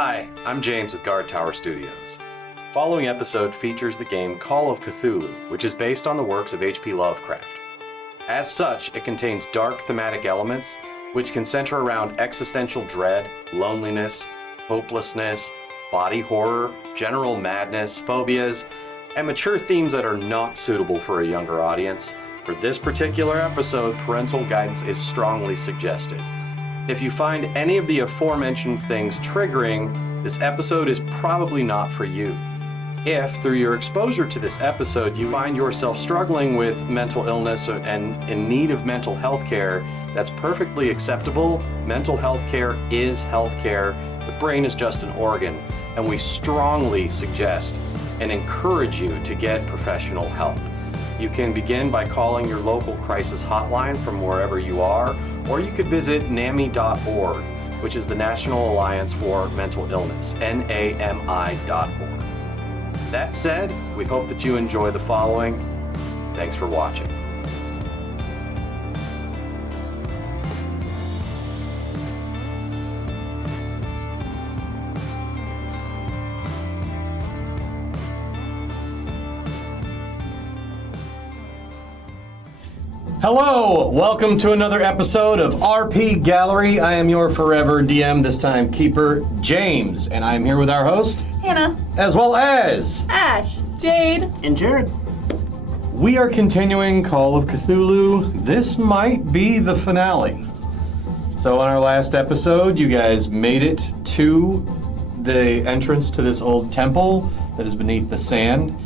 Hi, I'm James with Guard Tower Studios. The following episode features the game Call of Cthulhu, which is based on the works of H.P. Lovecraft. As such, it contains dark thematic elements, which can center around existential dread, loneliness, hopelessness, body horror, general madness, phobias, and mature themes that are not suitable for a younger audience. For this particular episode, parental guidance is strongly suggested. If you find any of the aforementioned things triggering, this episode is probably not for you. If, through your exposure to this episode, you find yourself struggling with mental illness and in need of mental health care, that's perfectly acceptable. Mental health care is health care. The brain is just an organ, and we strongly suggest and encourage you to get professional help. You can begin by calling your local crisis hotline from wherever you are, or you could visit NAMI.org, which is the National Alliance for Mental Illness, NAMI.org. That said, we hope that you enjoy the following. Thanks for watching. Hello, welcome to another episode of RPGallery. I am your forever DM, this time keeper, James, and I'm here with our host, Hanna, as well as Ash, Jade, and Jared. We are continuing Call of Cthulhu. This might be the finale. So on our last episode, you guys made it to the entrance to this old temple that is beneath the sand.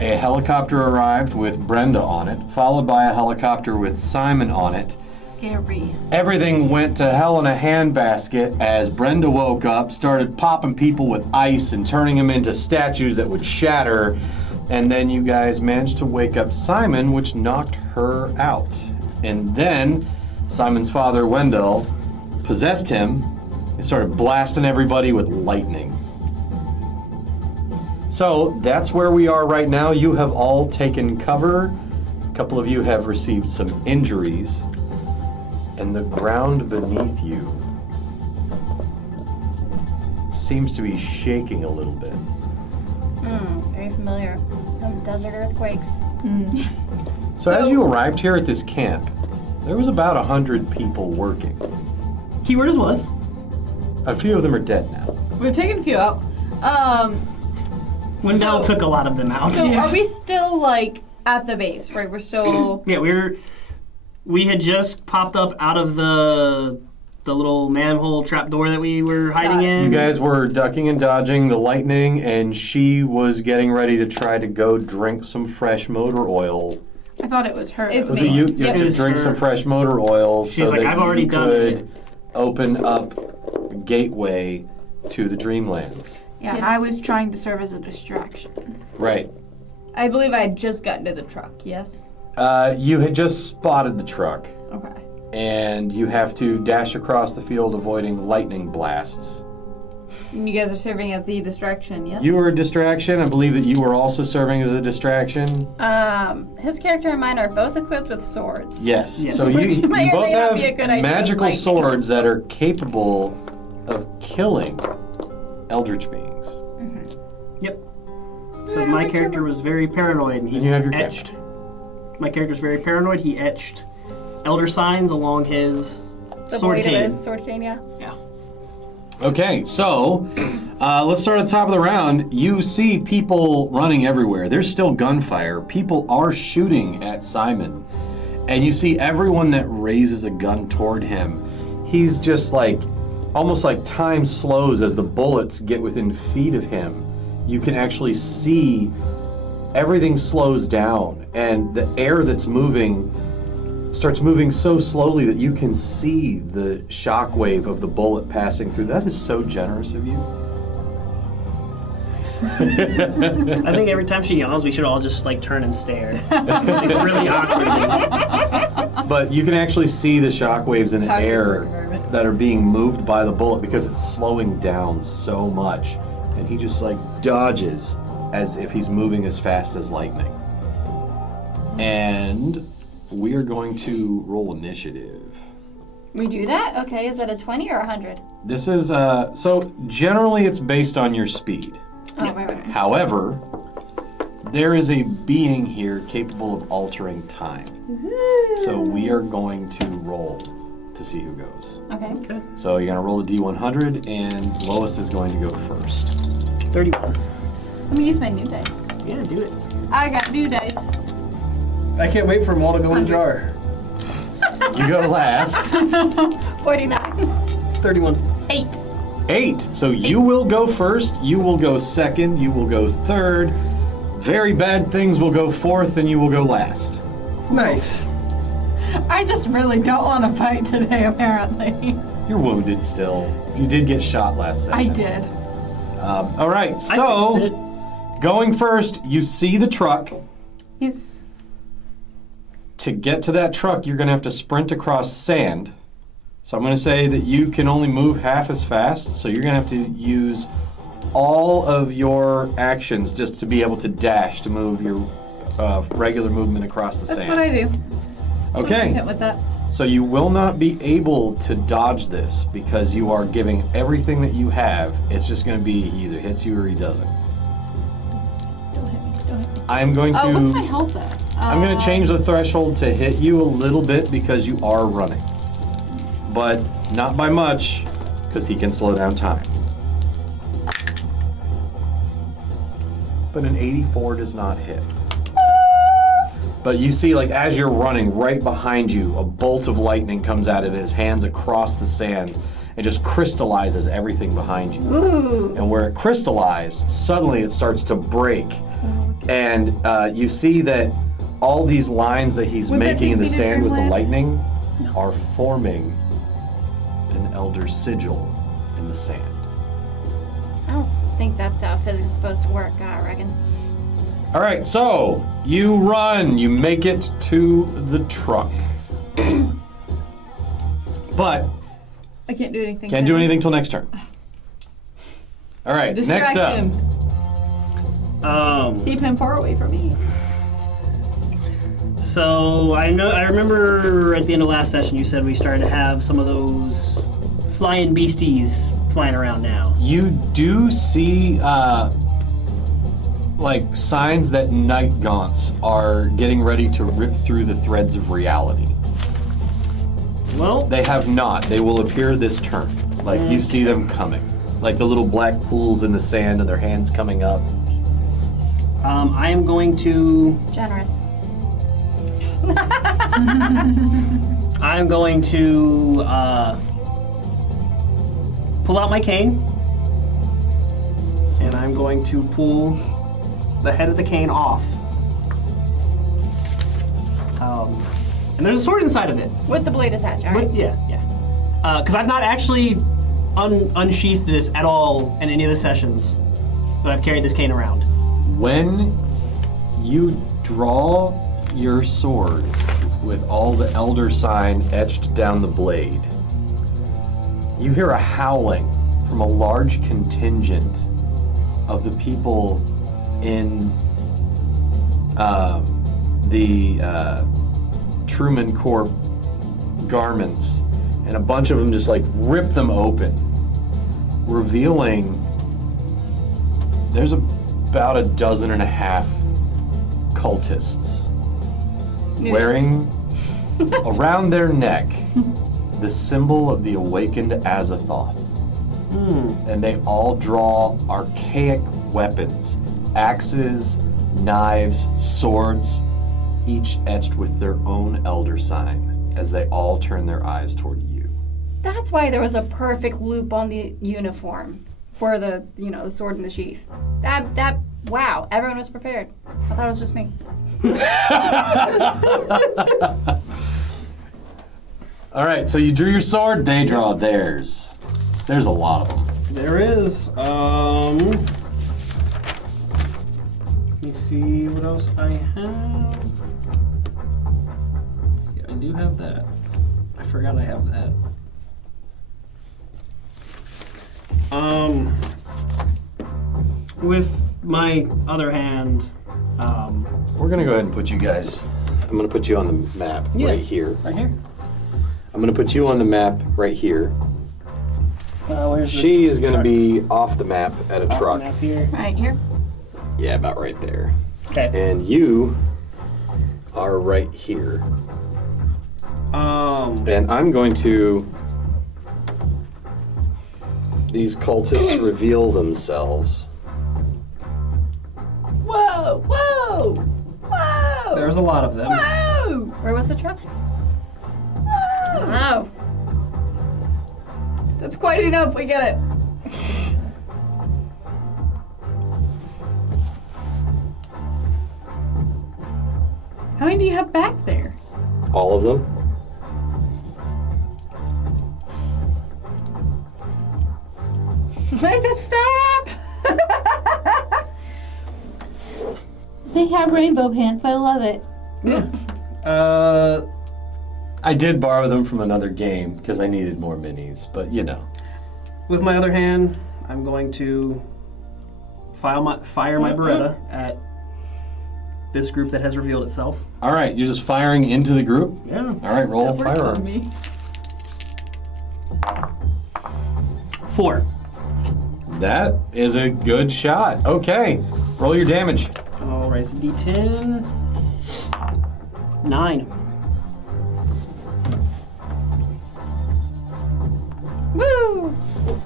A helicopter arrived with Brenda on it, followed by a helicopter with Simon on it. Scary. Everything went to hell in a handbasket as Brenda woke up, started popping people with ice and turning them into statues that would shatter. And then you guys managed to wake up Simon, which knocked her out. And then Simon's father, Wendell, possessed him and started blasting everybody with lightning. So that's where we are right now. You have all taken cover. A couple of you have received some injuries. And the ground beneath you seems to be shaking a little bit. Very familiar. Desert earthquakes. So as you arrived here at this camp, there was about 100 people working. Keywords was. A few of them are dead now. We've taken a few out. Wendell took a lot of them out. So are we still like at the base, right? We're still Yeah, we had just popped up out of the little manhole trapdoor that we were hiding in. You guys were ducking and dodging the lightning, and she was getting ready to try to go drink some fresh motor oil. I thought it was her. Was it you? You had to drink some fresh motor oil so like, that I've already you done could it. open up a gateway to the Dreamlands. Yeah, Yes. I was trying to serve as a distraction. Right. I believe I had just gotten to the truck, yes? You had just spotted the truck, Okay. and you have to dash across the field avoiding lightning blasts. And you guys are serving as the distraction, yes? You were a distraction. I believe that you were also serving as a distraction. His character and mine are both equipped with swords. Yes. Yes. So you Which may or both may not have be a good idea with magical lightning. swords that are capable of killing eldritch beings. Yep. Because my character was very paranoid, and he And you have your etched. My character's very paranoid. He etched elder signs along his The sword blade cane. of his sword cane, yeah. Yeah. Okay, so let's start at the top of the round. You see people running everywhere. There's still gunfire. People are shooting at Simon. And you see everyone that raises a gun toward him. He's just like, almost like time slows as the bullets get within feet of him. You can actually see everything slows down, and the air that's moving starts moving so slowly that you can see the shockwave of the bullet passing through. That is so generous of you. I think every time she yells, we should all just like turn and stare. Like, really awkwardly. But you can actually see the shockwaves in the Toxic air environment. that are being moved by the bullet because it's slowing down so much. And he just like dodges as if he's moving as fast as lightning. And we are going to roll initiative. We do that? Okay, is that a 20 or 100? This is, so generally it's based on your speed. Oh, right. However, there is a being here capable of altering time. So we are going to roll to see who goes. Okay. So you're going to roll a D100, and lowest is going to go first. 31. Let me use my new dice. Yeah, do it. I got new dice. I can't wait for them all to go in the jar. You go last. 49. 31. 8. So you will go first, you will go second, you will go third. Very bad things will go fourth, and you will go last. Nice. I just really don't want to fight today, apparently. You're wounded still. You did get shot last I session. did. All right, I fixed so it. going first, you see the truck. Yes. To get to that truck, you're going to have to sprint across sand. So I'm going to say that you can only move half as fast, so you're going to have to use all of your actions just to be able to dash, to move your regular movement across the That's sand. what I do. Okay. Hit with that. So you will not be able to dodge this because you are giving everything that you have. It's just going to be he either hits you or he doesn't. Don't hit me. Don't hit me. I'm going Oh, what's my to health at? I'm going to change the threshold to hit you a little bit because you are running. But not by much because he can slow down time. But an 84 does not hit. But you see, like, as you're running, right behind you, a bolt of lightning comes out of his hands across the sand and just crystallizes everything behind you. Ooh. And where it crystallized, suddenly it starts to break. And you see that all these lines that he's Would that making in the take me to sand with the dreamland? lightning are forming an elder sigil in the sand. I don't think that's how physics is supposed to work, I reckon. All right, so you run, you make it to the truck. But I can't do anything. can't do anything till next turn. All right, Distract next up. him. Keep him far away from me. So I remember at the end of last session you said we started to have some of those flying beasties flying around now. You do see like signs that night gaunts are getting ready to rip through the threads of reality. Well, They have not. They will appear this turn. Like you see them coming. Like the little black pools in the sand and their hands coming up. I am going to Generous. I'm going to pull out my cane, and I'm going to pull the head of the cane off. And there's a sword inside of it. With the blade attached, alright? Yeah. Because I've not actually unsheathed this at all in any of the sessions, but I've carried this cane around. When you draw your sword with all the elder sign etched down the blade, you hear a howling from a large contingent of the people in the Truman Corp garments, and a bunch of them just like rip them open, revealing there's about a dozen and a half cultists wearing around their neck the symbol of the awakened Azathoth. And they all draw archaic weapons, axes, knives, swords, each etched with their own elder sign as they all turn their eyes toward you. That's why there was a perfect loop on the uniform for the, the sword and the sheath. Wow, everyone was prepared. I thought it was just me. All right, so you drew your sword, they draw theirs. There's a lot of them. There is. Let me see what else I have. Yeah, I do have that. I forgot I have that. With my other hand, We're gonna go ahead and put you guys, I'm gonna put you on the map Yeah. right here. right here. I'm going to put you on the map right here. Where's She is going to be off the map at a truck. Map here. Right here. Yeah, about right there. Okay. And you are right here. And I'm going to... These cultists reveal themselves. Whoa! Whoa! Whoa! There's a lot of them. Whoa! Where was the truck? Whoa! Oh. That's quite enough. We get it. How many do you have back there? All of them. Make it stop! They have rainbow pants. I love it. I did borrow them from another game because I needed more minis, but you know. With my other hand, I'm going to fire my Beretta at this group that has revealed itself. All right, you're just firing into the group? Yeah. All right, roll That works on firearms. me. 4. That is a good shot. Okay, roll your damage. All right, so D10. 9. Woo!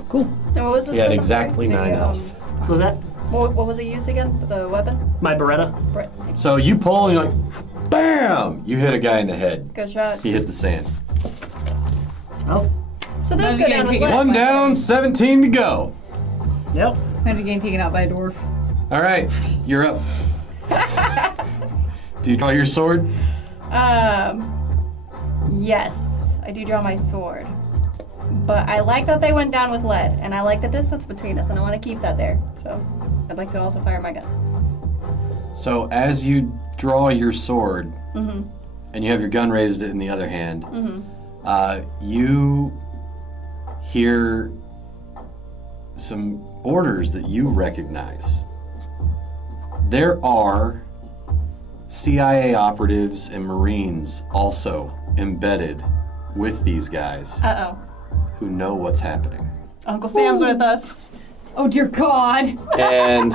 Cool. And what was this? He had one? exactly The, 9 health. What was that? What was it used again? The weapon? My Beretta. Brett. So you pull and you're like, BAM! You hit a guy in the head. Good shot. He hit the sand. Oh. So those Mine's go getting down with taken lead. One down, 17 to go. Yep. Imagine getting taken out by a dwarf. All right, you're up. Do you draw your sword? Yes, I do draw my sword. But I like that they went down with lead, and I like the distance between us, and I want to keep that there. So I'd like to also fire my gun. So as you draw your sword, and you have your gun raised in the other hand, you hear some orders that you recognize. There are CIA operatives and Marines also embedded with these guys Uh-oh. who know what's happening. Uncle Sam's with us. Oh dear God! And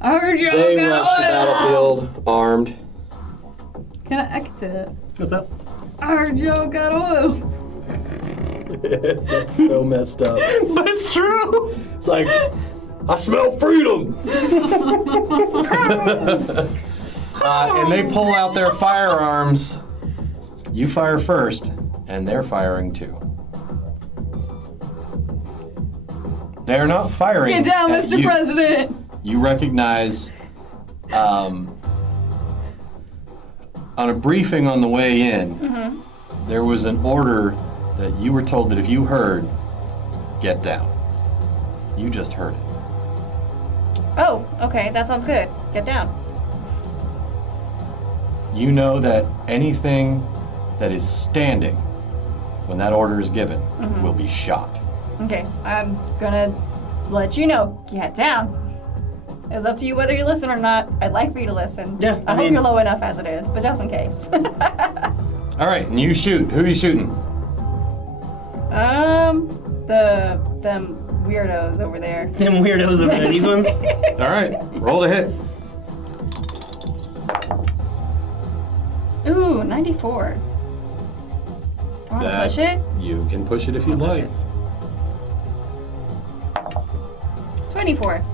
I heard you. they got rush the oil. battlefield armed. I can say that. What's up? I heard Joe got oil. It's so messed up. But it's true. It's like, I smell freedom! And they pull out their firearms. You fire first, and they're firing too. They're not firing. Get down, at Mr. you. President. You recognize, on a briefing on the way in, there was an order that you were told that if you heard, get down. You just heard it. Oh, okay, that sounds good. Get down. You know that anything that is standing when that order is given will be shot. Okay, I'm gonna let you know. Get down. It's up to you whether you listen or not. I'd like for you to listen. Yeah, I I hope mean- you're low enough as it is, but just in case. All right, and you shoot. Who are you shooting? Them weirdos over there. Them weirdos over there. These ones. All right, roll to hit. Ooh, 94. Do I want to push it? You can push it if you'd like. 24.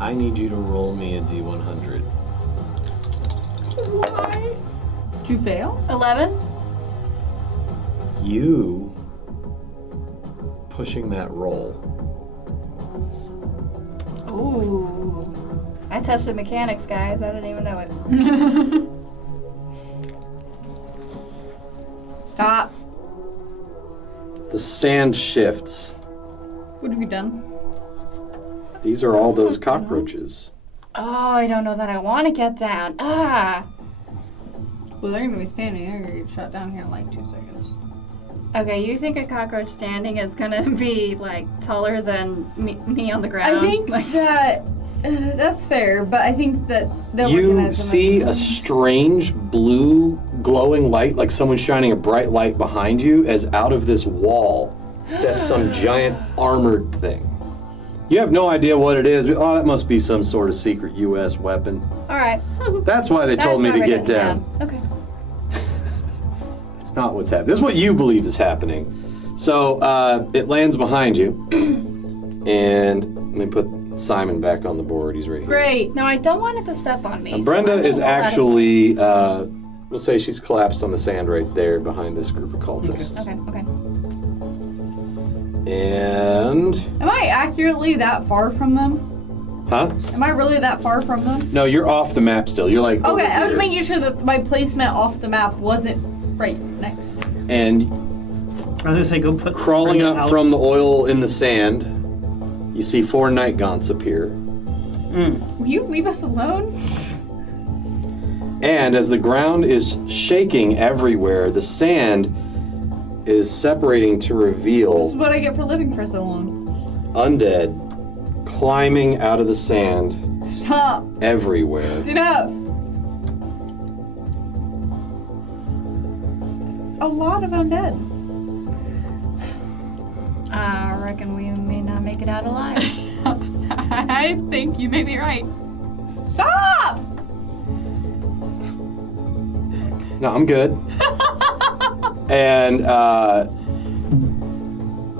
I need you to roll me a D100. Why? Did you fail? 11. You pushing that roll. Ooh. I tested mechanics, guys. I didn't even know it. Stop. The sand shifts. What have you done? These are all those cockroaches. Oh, I don't know that I want to get down. Ah. Well, they're gonna be standing. They're gonna get shot down here in like 2 seconds. Okay, you think a cockroach standing is gonna be like taller than me on the ground? I think Like, that That's fair, but I think that they'll You recognize them see as- a strange blue glowing light, like someone shining a bright light behind you, as out of this wall steps some giant armored thing. You have no idea what it is. Oh, that must be some sort of secret U.S. weapon. All right. That's why they told me That's to not get written down. Okay. It's not what's happening. This is what you believe is happening. So it lands behind you, and let me put Simon back on the board. He's right here. Great. No, I don't want it to step on me. And so Brenda I'm is gonna let it- actually, we'll say she's collapsed on the sand right there behind this group of cultists. Okay. And, Am I accurately that far from them? huh? Am I really that far from them? No, you're off the map still. You're like over Okay, I was here. making sure that my placement off the map wasn't right next. And I was gonna say, go put. crawling bring it up out. from the oil in the sand, you see 4 night gaunts appear. Will you leave us alone? And as the ground is shaking everywhere, the sand is separating to This is reveal what I get for living for so long. undead climbing out of the sand Stop. everywhere. It's enough. A lot of undead. I reckon we may not make it out alive. I think you may be right. Stop! No, I'm good. And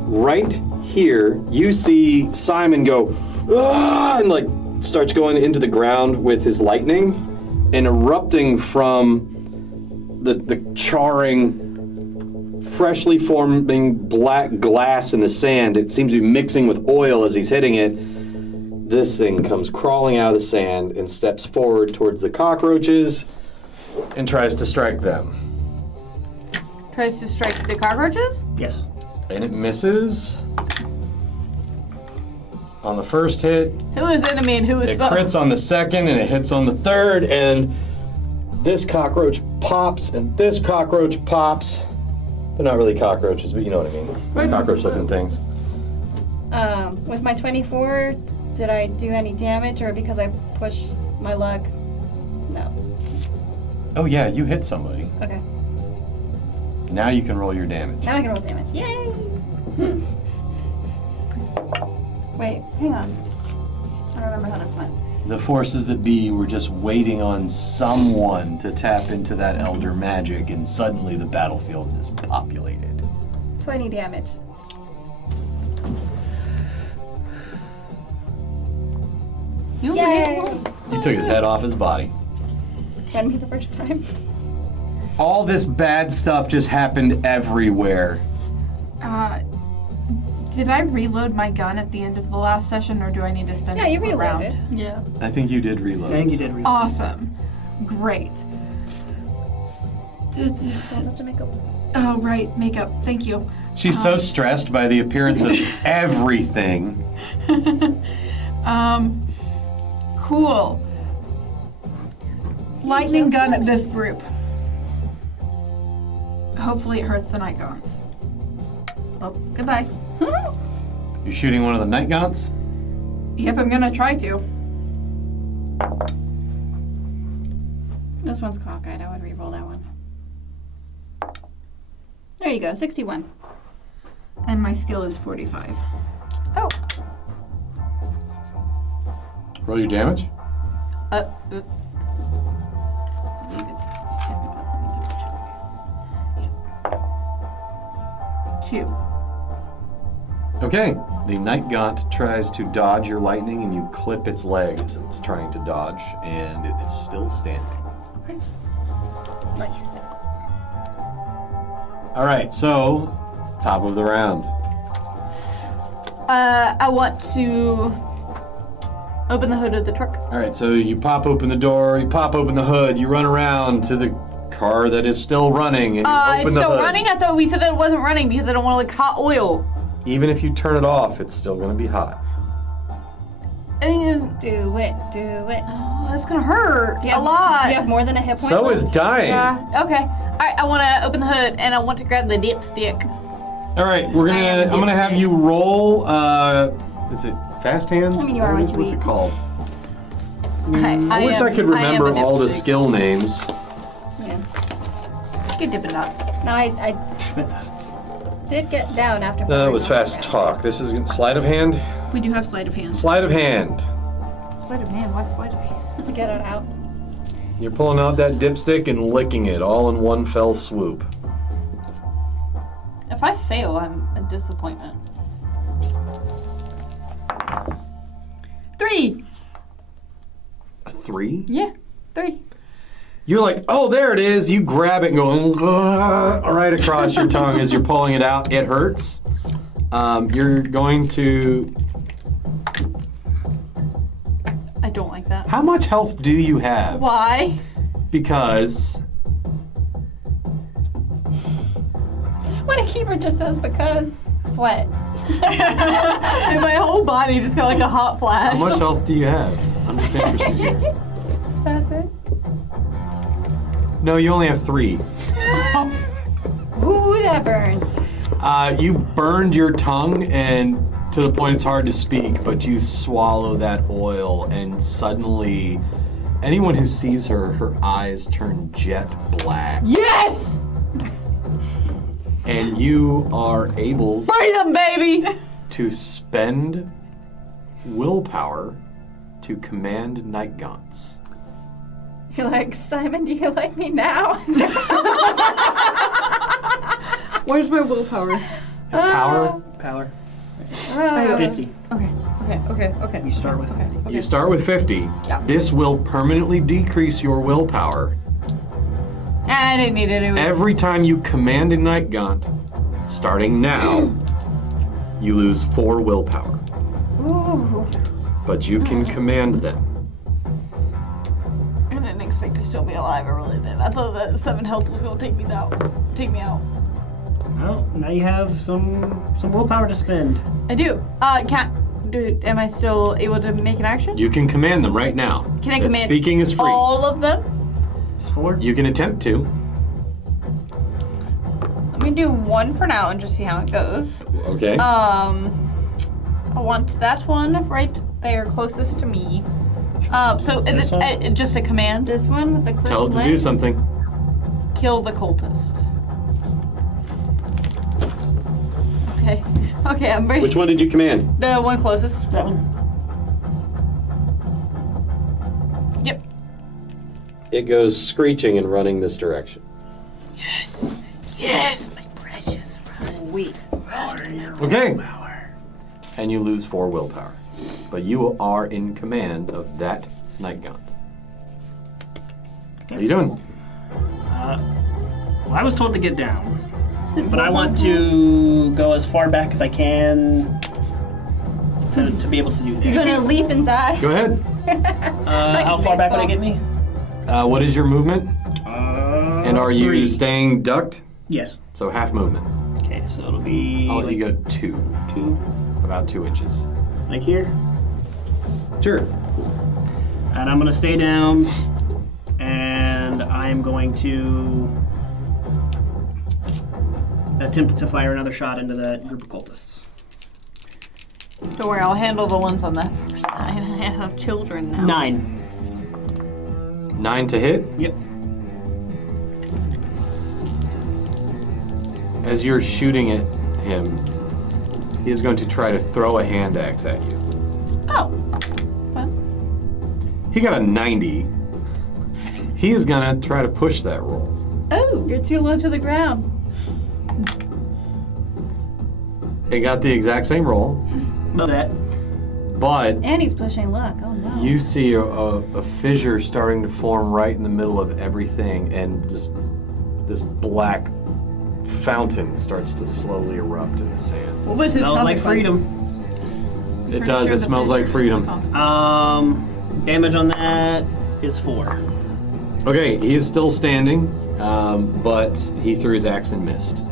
right here, you see Simon go, "Ah!" and like starts going into the ground with his lightning, and erupting from the charring, freshly forming black glass in the sand. It seems to be mixing with oil as he's hitting it. This thing comes crawling out of the sand and steps forward towards the cockroaches and tries to strike them. Tries to strike the cockroaches? Yes. And it misses on the first hit. Who is enemy and who is It foe? crits on the second, and it hits on the third, and this cockroach pops, and this cockroach pops. They're not really cockroaches, but you know what I mean. Cockroach-looking things. With my 24, did I do any damage, or because I pushed my luck? No. Oh yeah, you hit somebody. Okay. Now you can roll your damage. Now I can roll damage. Yay! Wait, hang on. I don't remember how this went. The forces that be were just waiting on someone to tap into that elder magic, and suddenly the battlefield is populated. 20 damage. You Yay! You took his head off his body. Can be the first time. All this bad stuff just happened everywhere. Did I reload my gun at the end of the last session, or do I need to spend Yeah, it you for a round? reloaded. Yeah. I think you did reload. I think you did. Awesome. Great. Don't touch your makeup. Oh, right. Makeup. Thank you. She's so stressed by the appearance of everything. Cool. Lightning gun at this group. Hopefully it hurts the night gaunts. Oh, goodbye. You're shooting one of the night gaunts? Yep, I'm gonna try to. This one's cockeyed. I would re-roll that one. There you go, 61. And my skill is 45. Oh, Roll your damage. I believe it's 10, but let me double check. Yep. 2. Okay. The night gaunt tries to dodge your lightning, and you clip its leg as it's trying to dodge, and it is still standing. nice. All right, so top of the round. I want to open the hood of the truck. All right, so you pop open the door, you pop open the hood, you run around to the car that is still running, and you open It's the still hood. running? I thought we said that it wasn't running because I don't want to like hot oil. Even if you turn it off, it's still going to be hot. Do it. Oh, that's gonna hurt Do you have, a lot. Do you have more than a hit point So left? is dying. Yeah. Okay. All right. I want to open the hood and I want to grab the dipstick. All right, I'm gonna have you roll. Is it fast hands? I mean, you are what you What's eat. it called? I wish I could remember all the skill names. Yeah. Get Dippin' Dots. No, I did get down after. That was fast talk. This is sleight of hand. We do have sleight of hand. Sleight of hand. Sleight of hand? Why sleight of hand? To get it out. You're pulling out that dipstick and licking it all in one fell swoop. If I fail, I'm a disappointment. 3. A 3? Yeah, 3. You're like, oh, there it is. You grab it and go right across your tongue as you're pulling it out. It hurts. You're going to... I don't like that. How much health do you have? Why? Because... When a keeper just says because. Sweat. And my whole body just got like a hot flash. How much health do you have? I'm just interested here. 7. No, you only have 3. Ooh, that burns. You burned your tongue and to the point it's hard to speak, but you swallow that oil and suddenly anyone who sees her, her eyes turn jet black. Yes! And you are able Freedom, baby! to spend willpower to command night gaunts. You're like, Simon, do you like me now? Where's my willpower? It's power. Power. I got 50. Okay. You start with 50. You start with 50. Yeah. This will permanently decrease your willpower. I didn't need it. Every time you command a night gaunt, starting now, you lose 4 willpower. Ooh. But you can command them. I didn't expect to still be alive. I really didn't. I thought that 7 health was gonna take me out. Well, now you have some willpower to spend. I do. Am I still able to make an action? You can command them right now. Can I That command Speaking is free. all of them? It's 4. You can attempt to. Let me do 1 for now and just see how it goes. Okay. I want that one right there, closest to me. So is This it just a command? This one with the clipped Tell it to leg? do something. Kill the cultists. Okay, I'm very. Which one did you command? The one closest. That one. Yep. It goes screeching and running this direction. Yes, my precious. Sweet. Okay. And you lose 4 willpower. But you are in command of that night gaunt. What are you doing? Well, I was told to get down. But I want to go as far back as I can to be able to do that. You're gonna leap and die. Go ahead. How far back would it get me? What is your movement? And are you 3. staying ducked? Yes. So half movement. Okay, so it'll be I'll let you go 2. 2, About 2 inches. like here. Sure. And I'm gonna stay down, and I'm going to attempt to fire another shot into that group of cultists. Don't worry, I'll handle the ones on the first side. I have children now. 9. 9 to hit. Yep. As you're shooting at him, he is going to try to throw a hand axe at you. Oh. Well. He got a 90. He is gonna try to push that roll. Oh. You're too low to the ground. It got the exact same roll, Love that. but And he's pushing luck. Oh no. you see a fissure starting to form right in the middle of everything, and this black fountain starts to slowly erupt in the sand. What was his Smells like consequence? freedom. It does. It smells like freedom. Damage on that is 4. Okay, he is still standing, but he threw his axe and missed.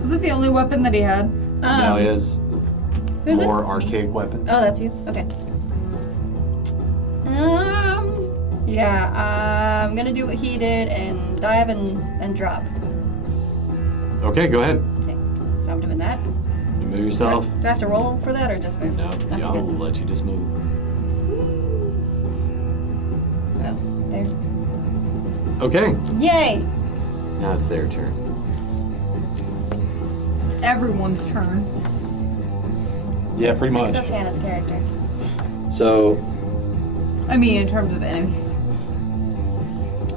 Was it the only weapon that he had? Now he has Who's more this? archaic weapons. Oh, that's you? Okay. Yeah, I'm gonna do what he did and dive and drop. Okay, go ahead. Okay, so I'm doing that. You move yourself. Do I have to roll for that or just move? No, Okay, I'll good. let you just move. Okay. Yay! Now it's their turn. Everyone's turn. Yeah, pretty much. Except Hannah's character. So, I mean, in terms of enemies.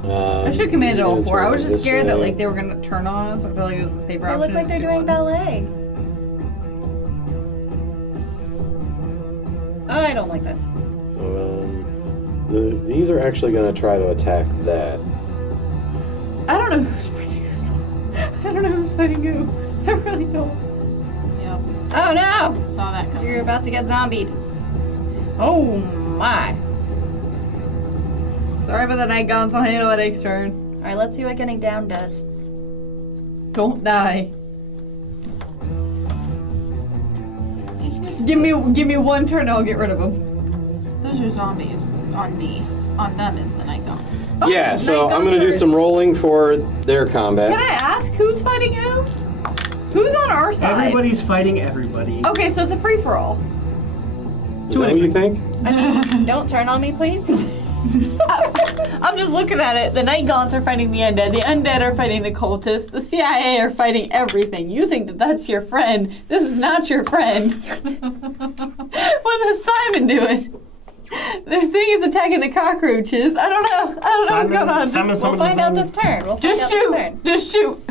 I should have he's commanded all gonna 4. I turn was just this scared that way. like they were gonna turn on us. I feel like it was a safer They option. look like they're to do doing one. ballet. I don't like that. These are actually going to try to attack that. I don't know who's fighting who. I don't know who's fighting who. I really don't. Yep. Oh no! Saw that coming. You're about to get zombied. Oh my. Sorry about the night gaunt's on handle at Ake's turn. Alright, let's see what getting down does. Don't die. Just give me 1 turn, I'll get rid of them. Those are zombies on me. On them is the night gaunts. Yeah, so Night I'm going to do Gaunts are- some rolling for their combat. Can I ask who's fighting who? Who's on our side? Everybody's fighting everybody. Okay, so it's a free for all. Is that what you think? Don't turn on me, please. I'm just looking at it. The Night Gaunts are fighting the Undead. The Undead are fighting the Cultists. The CIA are fighting everything. You think that that's your friend. This is not your friend. What is Simon doing? The thing is attacking the cockroaches. I don't know. I don't know what's going on. Simon, Just, We'll find out this turn. We'll find just out shoot. this turn. Just shoot.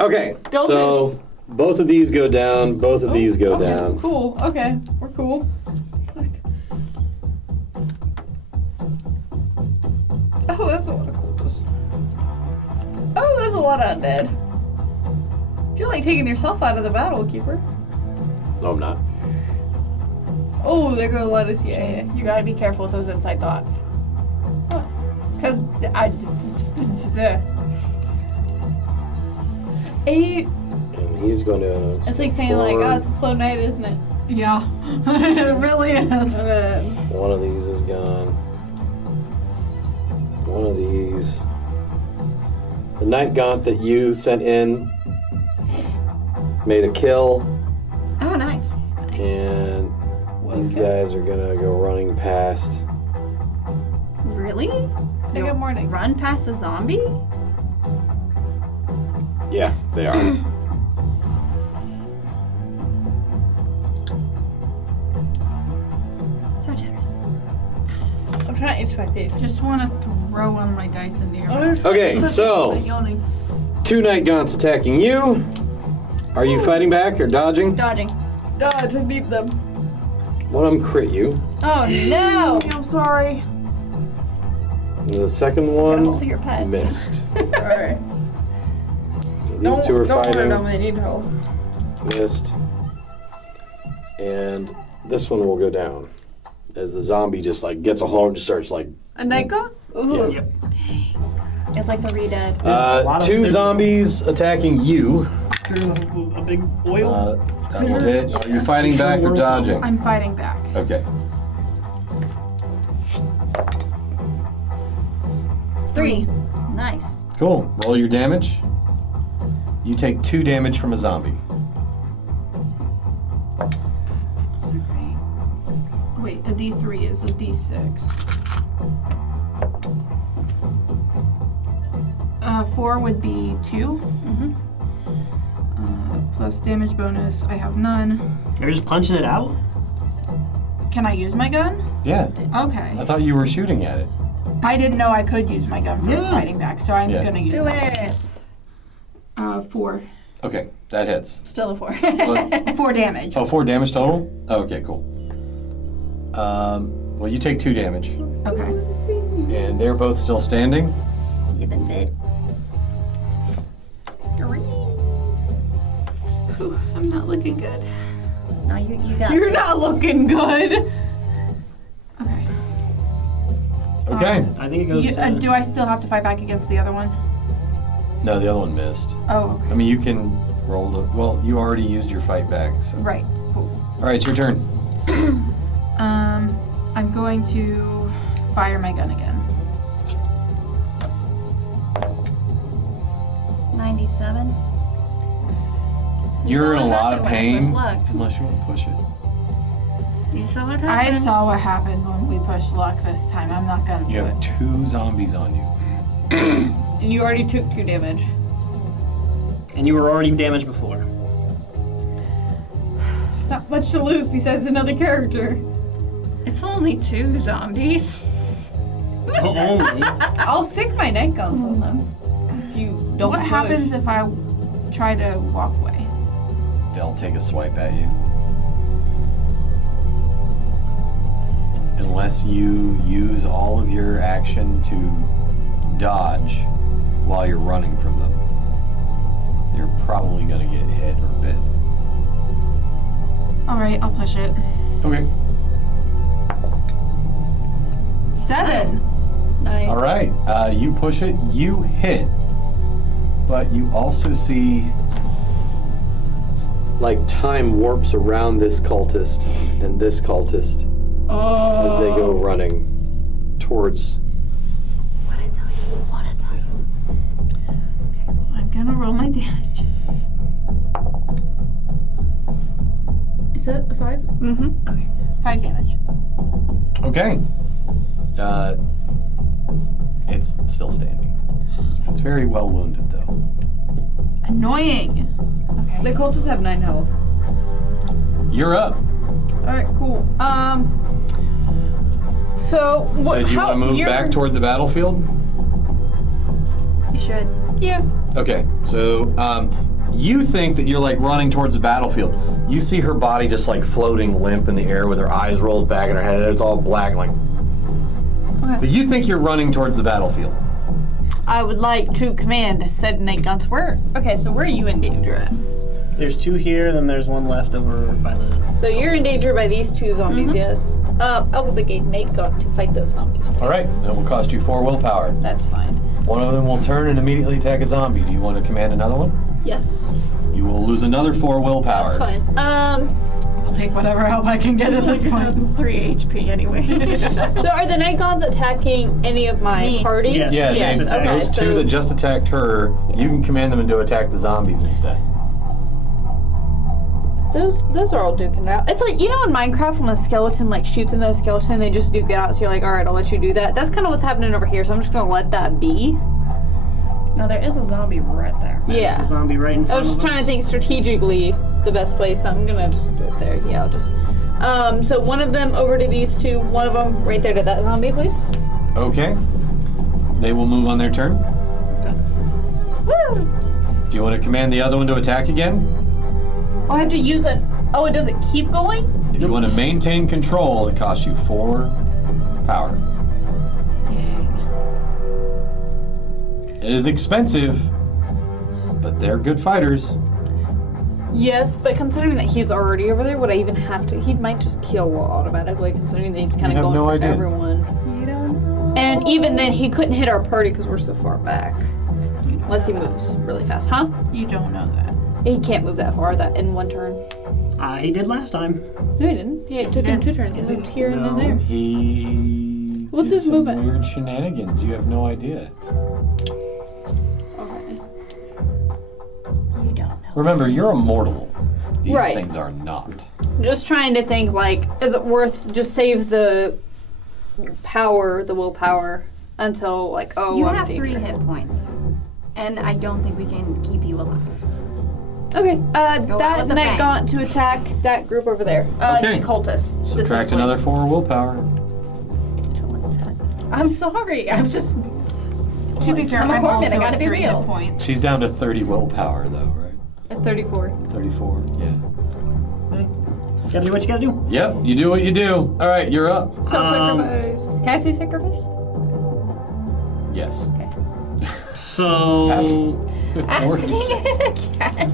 Okay, Don't so miss. both of these go down, both of these go Okay, down. Cool. Okay, we're cool. Oh, that's a lot of cultists. Oh, there's a lot of undead. You're like taking yourself out of the battle, Keeper. No, I'm not. Oh, there go a lot of CIA. You gotta be careful with those inside thoughts. What? Because Eight. And he's going to. It's like saying like, oh, it's a slow night, isn't it? Yeah. It really is. One of these is gone. One of these. The night gaunt that you sent in made a kill, oh, nice. and these guys are gonna go running past. Really? They got more night. Run past a zombie? Yeah, they are. So generous. I'm trying to itch my face. Just want to throw one of my dice into your mouth. Okay, so Yawning. 2 night gaunts attacking you. Are you fighting back or dodging? Dodging. Dodge and beat them. One of them crit you. Oh no! I'm sorry. And the second Gotta one hold your pets. missed. Alright. These two are Don't hurt fighting. them, they need help. Missed. And this one will go down. As the zombie just like gets a hold and just starts like. A night gaunt? Ooh. Yep. It's like the re-dead. a lot of 2 different- zombies attacking you. There's a big oil. That will hit. Are you fighting back or dodging? I'm fighting back. Okay. 3. Nice. Cool. Roll your damage. You take 2 damage from a zombie. Wait, a D3 is a D6. 4 would be 2. Plus damage bonus, I have none. You're just punching it out? Can I use my gun? Yeah. Okay. I thought you were shooting at it. I didn't know I could use my gun for Yeah. fighting back, so I'm Yeah. gonna use Do that. it. 4. Okay, that hits. Still a 4. 4 damage. Oh, 4 damage total? Okay, cool. Well, you take 2 damage. Okay. And they're both still standing. You've been bit. Whew, I'm not looking good. No, you got You're it. not looking good. Okay. Okay. I think it goes. Do I still have to fight back against the other one? No, the other one missed. Oh, okay. I mean, you can roll the. Well, you already used your fight back. So. Right. Cool. All right, it's your turn. I'm going to fire my gun again. 97. You're in saw a what lot of happened when I pain. pushed luck. Unless you want to push it. You saw what I saw what happened when we pushed luck this time. I'm not gonna You do have it. 2 zombies on you. And you already took 2 damage. And you were already damaged before. There's not much to lose besides another character. It's only 2 zombies. Only. I'll stick my night guns on them. If you don't What push. happens if I try to walk away? They'll take a swipe at you. Unless you use all of your action to dodge while you're running from them, you're probably going to get hit or bit. Alright, I'll push it. Okay. 7. Nice. All right. You push it. You hit. But you also see like time warps around this cultist and this cultist as they go running towards. I'm gonna roll my damage. Is that a 5? Mm-hmm. Okay. 5 damage. Okay. It's still standing. It's very well wounded, though. Annoying. Okay. The cultists have 9 health. You're up. Alright, cool. So what? So do you want to move back toward the battlefield? You should. Yeah. Okay. So you think that you're like running towards the battlefield. You see her body just like floating limp in the air with her eyes rolled back in her head, and it's all black, like. Okay. But you think you're running towards the battlefield. I would like to command said night guns. Okay, so where are you in danger at? There's 2 here, then there's 1 left over by the... So you're in danger by these 2 zombies, yes. I would like a night gun to fight those zombies, please. All right. That will cost you 4 willpower. That's fine. One of them will turn and immediately attack a zombie. Do you want to command another one? Yes. You will lose another 4 willpower. That's fine. I'll take whatever help I can get at this point. 3 HP anyway. So are the night guns attacking any of my party? Yes. Yeah, Yes, they- okay, those 2 so- that just attacked her, you can command them to attack the zombies instead. Those are all duking it out. It's like, you know in Minecraft when a skeleton like shoots into a skeleton, they just duke it out, so you're like, alright, I'll let you do that. That's kind of what's happening over here, so I'm just going to let that be. No, there is a zombie right there. There's Yeah. a zombie right in I front was just of trying to us. think strategically the best place, so I'm going to just do it there. Yeah, I'll just... so one of them over to these 2, one of them right there to that zombie, please. Okay. They will move on their turn. Woo! Do you want to command the other one to attack again? Oh, I have to use a... Oh, it doesn't keep going? If you want to maintain control, it costs you 4 power. It is expensive, but they're good fighters. Yes, but considering that he's already over there, would I even have to? He might just kill automatically, considering that he's kind You of have going no for idea. everyone. You don't know. And even then, he couldn't hit our party because we're so far back. Unless he moves really fast. Huh? You don't know that. He can't move that far that in one turn. He did last time. No, he didn't. He took him 2 turns. He Is it? moved here and then No. there. He What's did his some movement? weird shenanigans. You have no idea. Okay. You don't know. Remember, you're immortal. These Right. things are not. Just trying to think, like, is it worth just save the power, the willpower, until, like, oh, You I'm have 3 danger. hit points. And I don't think we can keep you alive. Okay, Go out that with a night bang. gaunt to attack that group over there. Okay. The cultists. Subtract specifically. another 4 willpower. I'm sorry. I'm just. To be fair, I'm a I'm Corbin, I also gotta at be 3 real. hit points. She's down to 30 willpower, though, right? At 34. 34, yeah. Hey, gotta do what you gotta do. Yep, you do what you do. All right, you're up. Self-sacrifice. Can I say sacrifice? Yes. So... Ask Asking it again.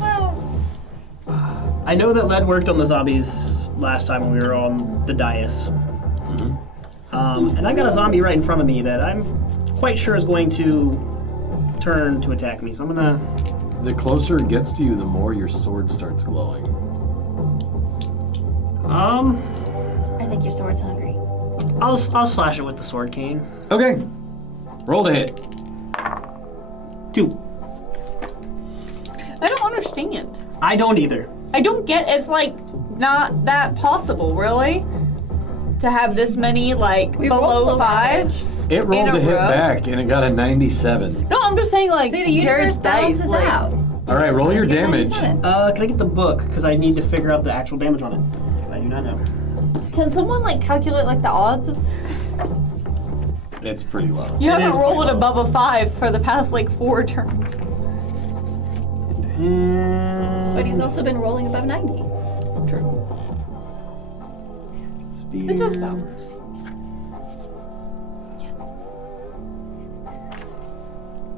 Well, I know that lead worked on the zombies last time when we were on the dais. And I got a zombie right in front of me that I'm quite sure is going to turn to attack me. So I'm gonna... The closer it gets to you, the more your sword starts glowing. I think your sword's hungry. I'll slash it with the sword cane. Okay. Roll to hit. 2. I don't understand. I don't either. I don't get. It's like not that possible, really, to have this many like We rolled below low fives. It rolled In a to hit row? back and it got a 97. No, I'm just saying like See, the universe Jared's dice. balances Like, out. All right, roll your You get damage. 97. Can I get the book? Because I need to figure out the actual damage on it. I do not know. can someone like calculate like the odds of this? It's pretty low. You It haven't is rolled pretty low. above a 5 for the past like 4 turns. But he's also been rolling above 90. True. Spear. It does balance.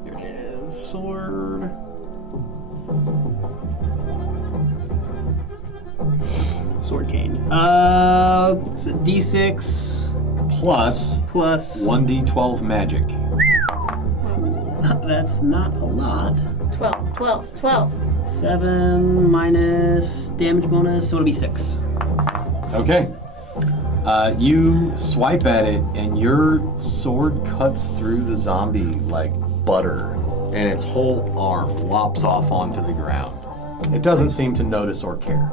Here it is. Sword. Sword cane. It's a D6 Plus plus 1d12 magic. That's not a lot. 12. 7 minus damage bonus, so it'll be 6. Okay. You swipe at it, and your sword cuts through the zombie like butter, and its whole arm lops off onto the ground. It doesn't seem to notice or care.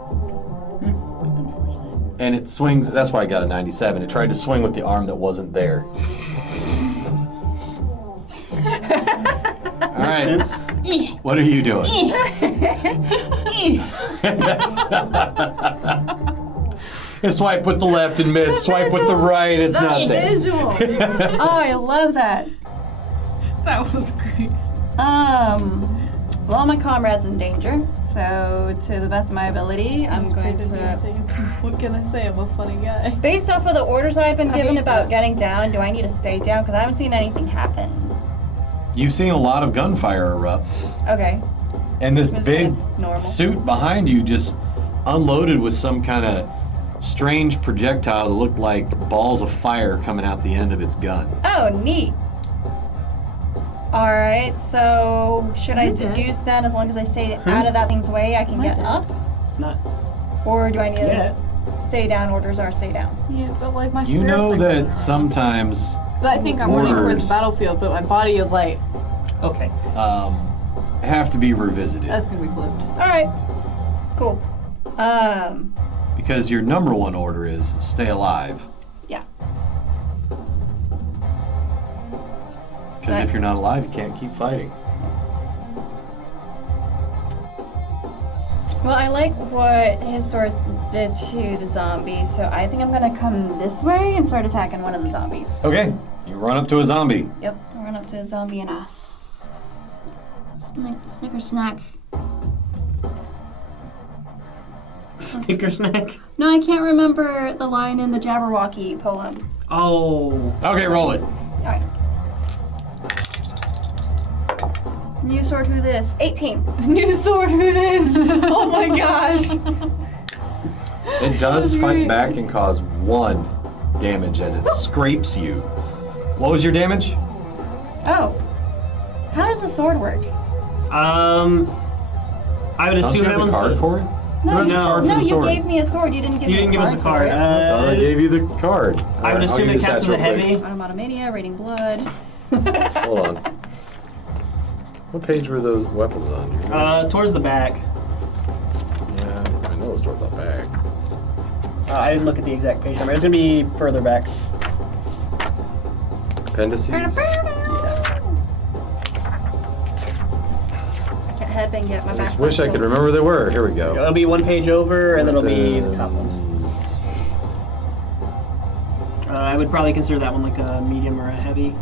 And it swings, that's why I got a 97. It tried to swing with the arm that wasn't there. All right. Sense? What are you doing? Swipe with the left and miss. Swipe with the right, it's nothing. Visual. Oh, I love that. That was great. Well, my comrade's in danger, so to the best of my ability, I'm going to... What can I say? I'm a funny guy. Based off of the orders I've been given about getting down, do I need to stay down? Because I haven't seen anything happen. You've seen a lot of gunfire erupt, Okay. and this It's big kind of normal. suit behind you just unloaded with some kind of strange projectile that looked like balls of fire coming out the end of its gun. Oh, neat. Alright, so should I deduce then as long as I stay out of that thing's way, I can get up? Not Or do I need yet. to stay down? Orders are stay down. Yeah, but like my You spirits know are that sometimes So I think I'm running towards orders- the battlefield, but my body is like, Okay. have to be revisited that's gonna be flipped. Alright. Cool. because your number one order is stay alive. Yeah. Because if you're not alive, you can't keep fighting. Well, I like what his sword did to the zombie, so I think I'm gonna come this way and start attacking one of the zombies. Okay, you run up to a zombie. Yep, I'll run up to a zombie and snicker snack. Sticker snack. No, I can't remember the line in the Jabberwocky poem. Oh. Okay, roll it. Alright. New sword, who this? 18. New sword, who this? Oh my gosh. It does fight back and cause 1 damage as it scrapes you. What was your damage? Oh. How does the sword work? I would Don't assume you that have a was card for it? No, There's a card no, for the you sword. gave me a sword. You didn't give You me didn't give us a for card. it. I gave you the card. I would assume it counts as a heavy. Automatomania, raiding blood. Hold on. What page were those weapons on? Do you remember? Towards the back. Yeah, I know it's towards the back. I didn't look at the exact page number. It's gonna be further back. Appendices? I can't headbang yet. My I back's just wish I could remember where they were. Here we go. It'll be 1 page over, and then it'll be the top ones. I would probably consider that one like a medium or a heavy.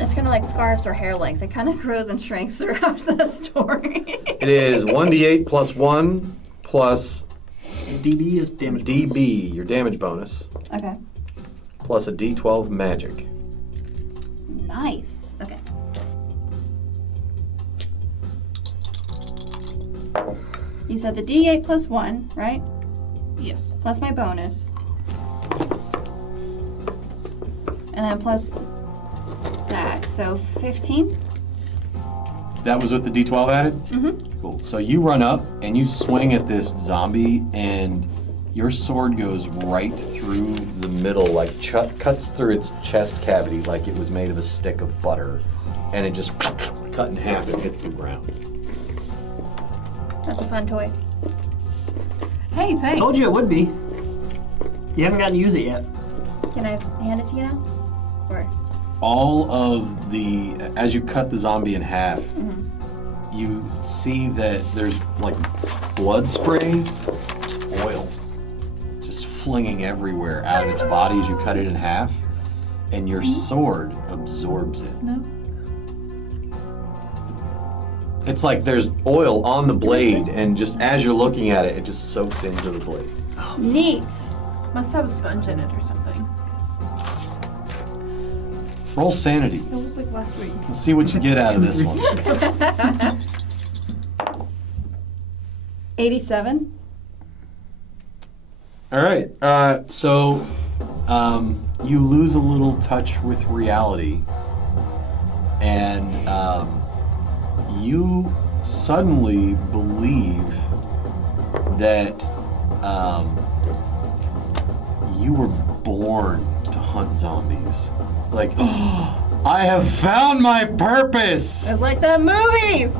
It's kind of like scarves or hair length. It kind of grows and shrinks throughout the story. It is 1d8 plus 1 plus DB is damage bonus. DB, your damage bonus, Okay. plus a d12 magic. Nice. Okay. You said the D8 plus 1, right? Yes. Plus my bonus. And then plus that. So 15? That was with the d12 added? Mm-hmm. Cool. So you run up and you swing at this zombie, and your sword goes right through the middle, like cuts through its chest cavity like it was made of a stick of butter, and it just cut in half and hits the ground. That's a fun toy. Hey, thanks. Told you it would be. You haven't gotten to use it yet. Can I hand it to you now? Or All of the, as you cut the zombie in half, you see that there's like blood spray. It's oil, just flinging everywhere out of its body as you cut it in half, and your sword absorbs it. no? It's like there's oil on the blade, and just as you're looking at it, it just soaks into the blade. Neat. Must have a sponge in it or something. Roll sanity. It was like last week. Let's see what you get out of this one. 87. All right. So you lose a little touch with reality, and you suddenly believe that you were born to hunt zombies. Like, I have found my purpose! It's like the movies.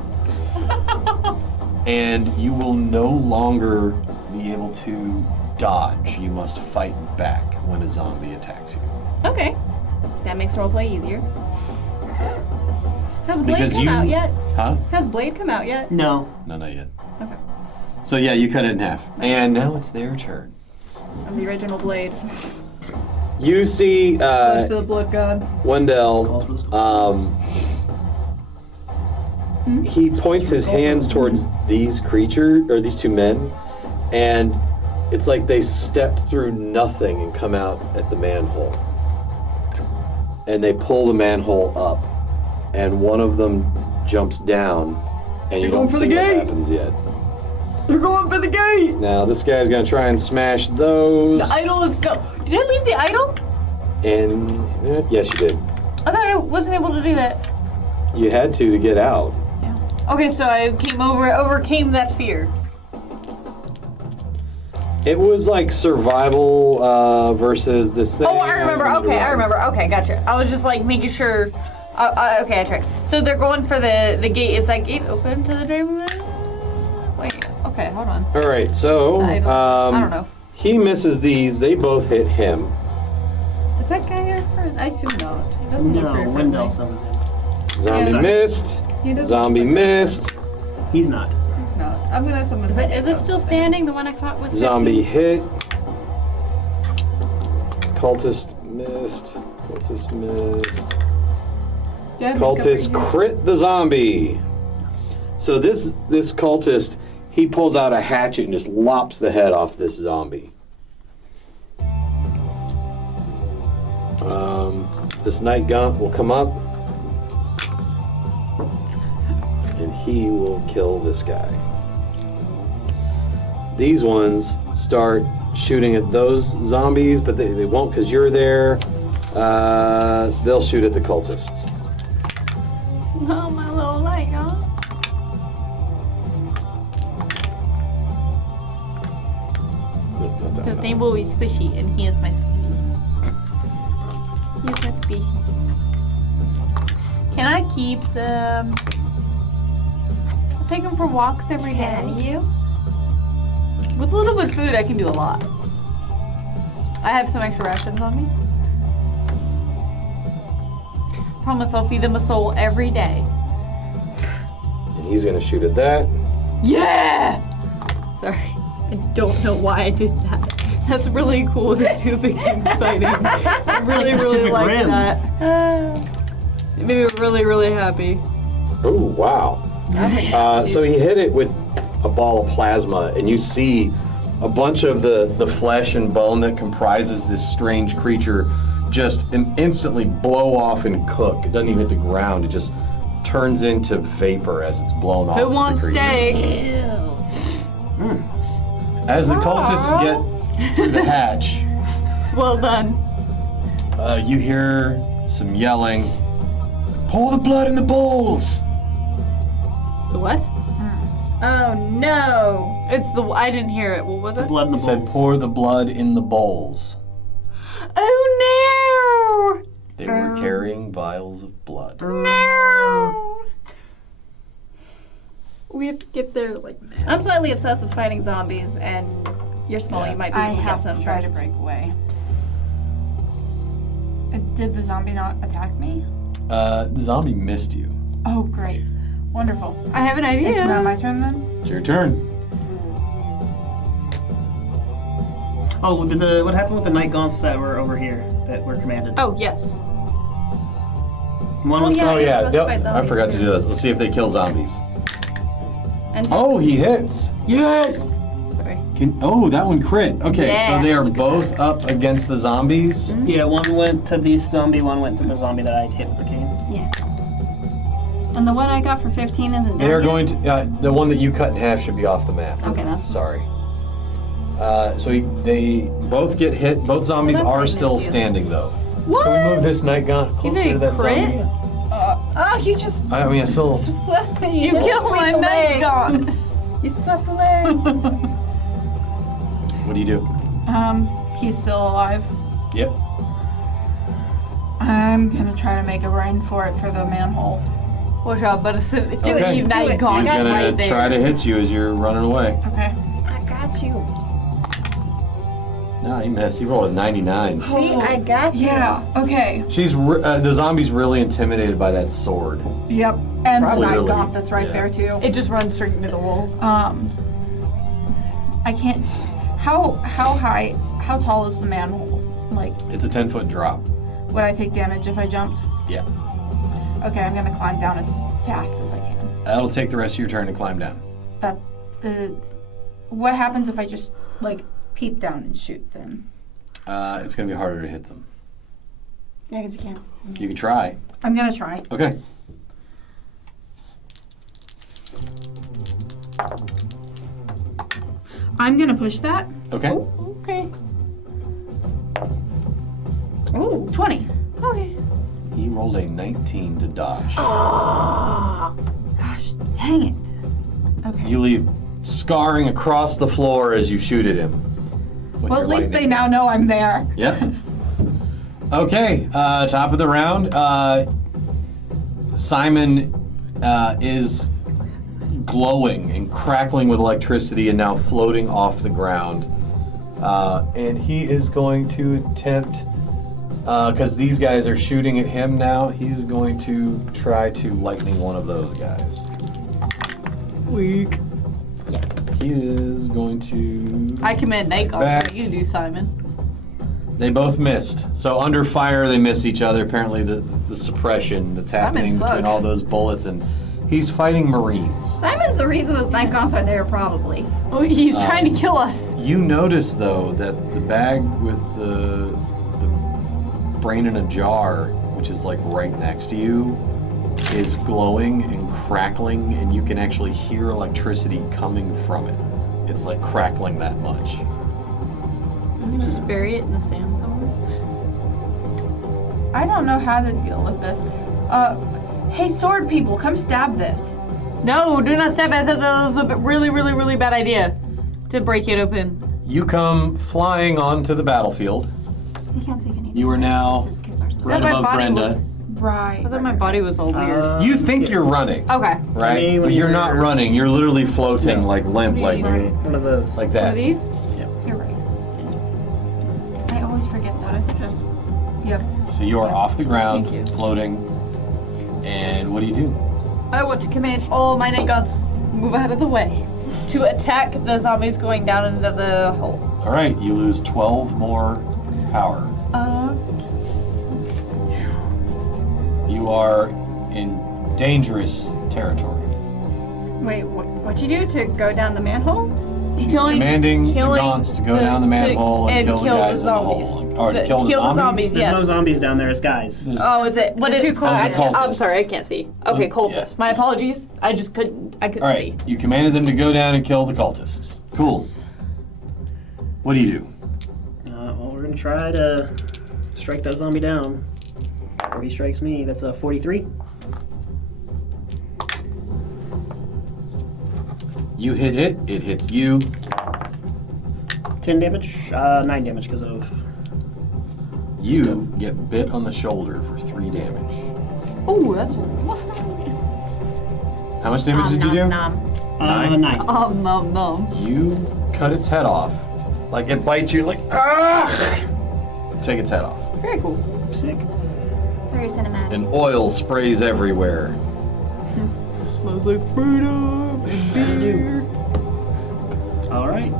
And you will no longer be able to dodge. You must fight back when a zombie attacks you. Okay. That makes roleplay easier. Has Blade Because come you- out yet? Huh? Has Blade come out yet? No. No, not yet. Okay. So yeah, you cut it in half. And now it's their turn. I'm the original Blade. You see For the blood god. Wendell, he points his hands towards these creatures, or these two men, and it's like they stepped through nothing and come out at the manhole. And they pull the manhole up, and one of them jumps down, and you don't going for see the what gate. happens yet. They're going for the gate! Now this guy's gonna try and smash those. The idol is go. Did I leave the idol? And yes, you did. I thought I wasn't able to do that. You had to get out. Okay, so I overcame that fear. It was like survival versus this thing. Oh, I remember. Okay, I remember. Okay, gotcha. I was just like making sure. Okay, I tried. So they're going for the gate. Is that gate open to the dream? Wait. Okay, hold on. All right, so I don't know. He misses these. They both hit him. Is that guy your friend? I assume not. He doesn't look No, very Wendell friendly. summons him. Zombie Yeah. missed. He doesn't Zombie look very missed. He's not. He's not. I'm gonna summon. Is him. it still standing? The one I fought with? 15? Zombie hit. Cultist missed. Cultist missed. Do I have Cultist makeup right crit the zombie. So this cultist, he pulls out a hatchet and just lops the head off this zombie. This Night Gaunt will come up, and he will kill this guy. These ones start shooting at those zombies, but they won't because you're there. They'll shoot at the cultists. here? Oh, my little light, huh? His name will be Squishy, and he is my squishy. He's my squishy. Can I keep them? I'll take them for walks every day. Can you? With a little bit of food, I can do a lot. I have some extra rations on me. Promise I'll feed them a soul every day. And he's gonna shoot at that. Yeah! Sorry. I don't know why I did that. That's really cool, the two victims fighting. I really, really Pacific like Rim. that. It made me really, really happy. Oh, wow. So he hit it with a ball of plasma, and you see a bunch of the flesh and bone that comprises this strange creature just instantly blow off and cook. It doesn't even hit the ground. It just turns into vapor as it's blown off. Who of the won't creature. stay? As the cultists get through the hatch, Well done. you hear some yelling. Pour the blood in the bowls. The what? Oh no! It's the. I didn't hear it. What was it? Blood in the He said, bowls. pour the blood in the bowls. Oh They were carrying vials of blood. no! No! We have to get there like now. I'm slightly obsessed with fighting zombies, and you're small. Yeah. You might be I able to have get to some try first. to break away. Did the zombie not attack me? The zombie missed you. Oh, great. Wonderful. I have an idea. It's now my turn then? It's your turn. Oh, what happened with the night gaunts that were over here that were commanded? Oh, yes. One was yeah. Oh you're yeah, supposed to fight I zombies forgot to too. do this. Let's see if they kill zombies. And Oh, he hits. Yes! Sorry. That one crit. Okay, Yeah, so they are look at both up against the zombies. Yeah, one went to the zombie, one went to the zombie that I hit with the cane. yeah. And the one I got for 15 isn't They down are yet? going to. The one that you cut in half should be off the map. Okay, that's fine. Sorry. They both get hit. Both zombies Well, that's why are I still missed you. standing though. What? Can we move this night gaunt closer they to that crit? zombie? Oh, you just... I mean, I still. You killed my night gaunt. You swept the leg. What do you do? He's still alive. Yep. I'm gonna try to make a run for it for the manhole. Watch out, but it's it, Okay. do night it. gaunt He's I got gonna right there. try to hit you as you're running away. Okay. I got you. No, he missed. He rolled a 99. See, I got you. Yeah, okay. The zombie's really intimidated by that sword. Yep. And the Probably night really. gaunt that's right Yeah. there too. It just runs straight into the wall. I can't. How tall is the manhole? Like, It's a 10-foot drop. would I take damage if I jumped? Yeah. Okay, I'm gonna climb down as fast as I can. That'll take the rest of your turn to climb down. What happens if I just like peep down and shoot then? It's gonna be harder to hit them. Yeah, because you can't. You can try. I'm gonna try. Okay. I'm gonna push that. Okay. Okay. Ooh, 20. Okay. He rolled a 19 to dodge. Gosh, dang it. Okay. You leave scarring across the floor as you shoot at him. with Well, your at least they lightning. now know I'm there. Yep. Okay, top of the round. Simon is glowing and crackling with electricity and now floating off the ground. And he is going to attempt, because these guys are shooting at him now, he's going to try to lightning one of those guys. Weak. He is going to... I command night gaunt. Back. What you do, Simon? They both missed. So under fire, they miss each other. Apparently the suppression that's happening between sucks. all those bullets, and he's fighting Marines. Simon's the reason those night gaunts are there, probably. Oh, he's trying to kill us. You notice, though, that the bag with the brain in a jar, which is like right next to you, is glowing and crackling, and you can actually hear electricity coming from it. It's like crackling that much. Just bury it in the sand somewhere. I don't know how to deal with this. Hey, sword people, come stab this. No, do not stab it. I thought that was a really, really, really bad idea to break it open. You come flying onto the battlefield. You can't take any. You are now His kids are so right My above body Brenda. was- Right. I thought my body was all weird. You think you're running, Okay. right? mean, But when you're you're- not running. You're literally floating, No. like limp, like One of those. One like of that. these? You're right. I always forget that. I suggest. Yep. So you are off the ground, Thank you. floating. And what do you do? I want to command all my night guns move out of the way to attack the zombies going down into the hole. All right, you lose 12 more power. You are in dangerous territory. Wait, what'd you do to go down the manhole? She's Killing- commanding the killing gaunts to go down the manhole and kill the guys in the hole. Or to kill the zombies? There's no Yes. zombies down there, it's guys. There's- Oh, is it? What The is two it? cultists. I'm sorry, I can't see. Okay, cultists. Yeah. My apologies. I just couldn't. I couldn't All see. right, you commanded them to go down and kill the cultists. Cool. What do you do? Well, we're gonna try to strike that zombie down. Or he strikes me. That's a 43. You hit it, it hits you. 10 damage? 9 damage because of... You get bit on the shoulder for 3 damage. Oh, that's. How much damage did you do? 9? 9. No. You cut its head off. Like it bites you, like, ah! Take its head off. Very cool. Sick. Very cinematic. And oil sprays everywhere. Smells like freedom and beer. All right.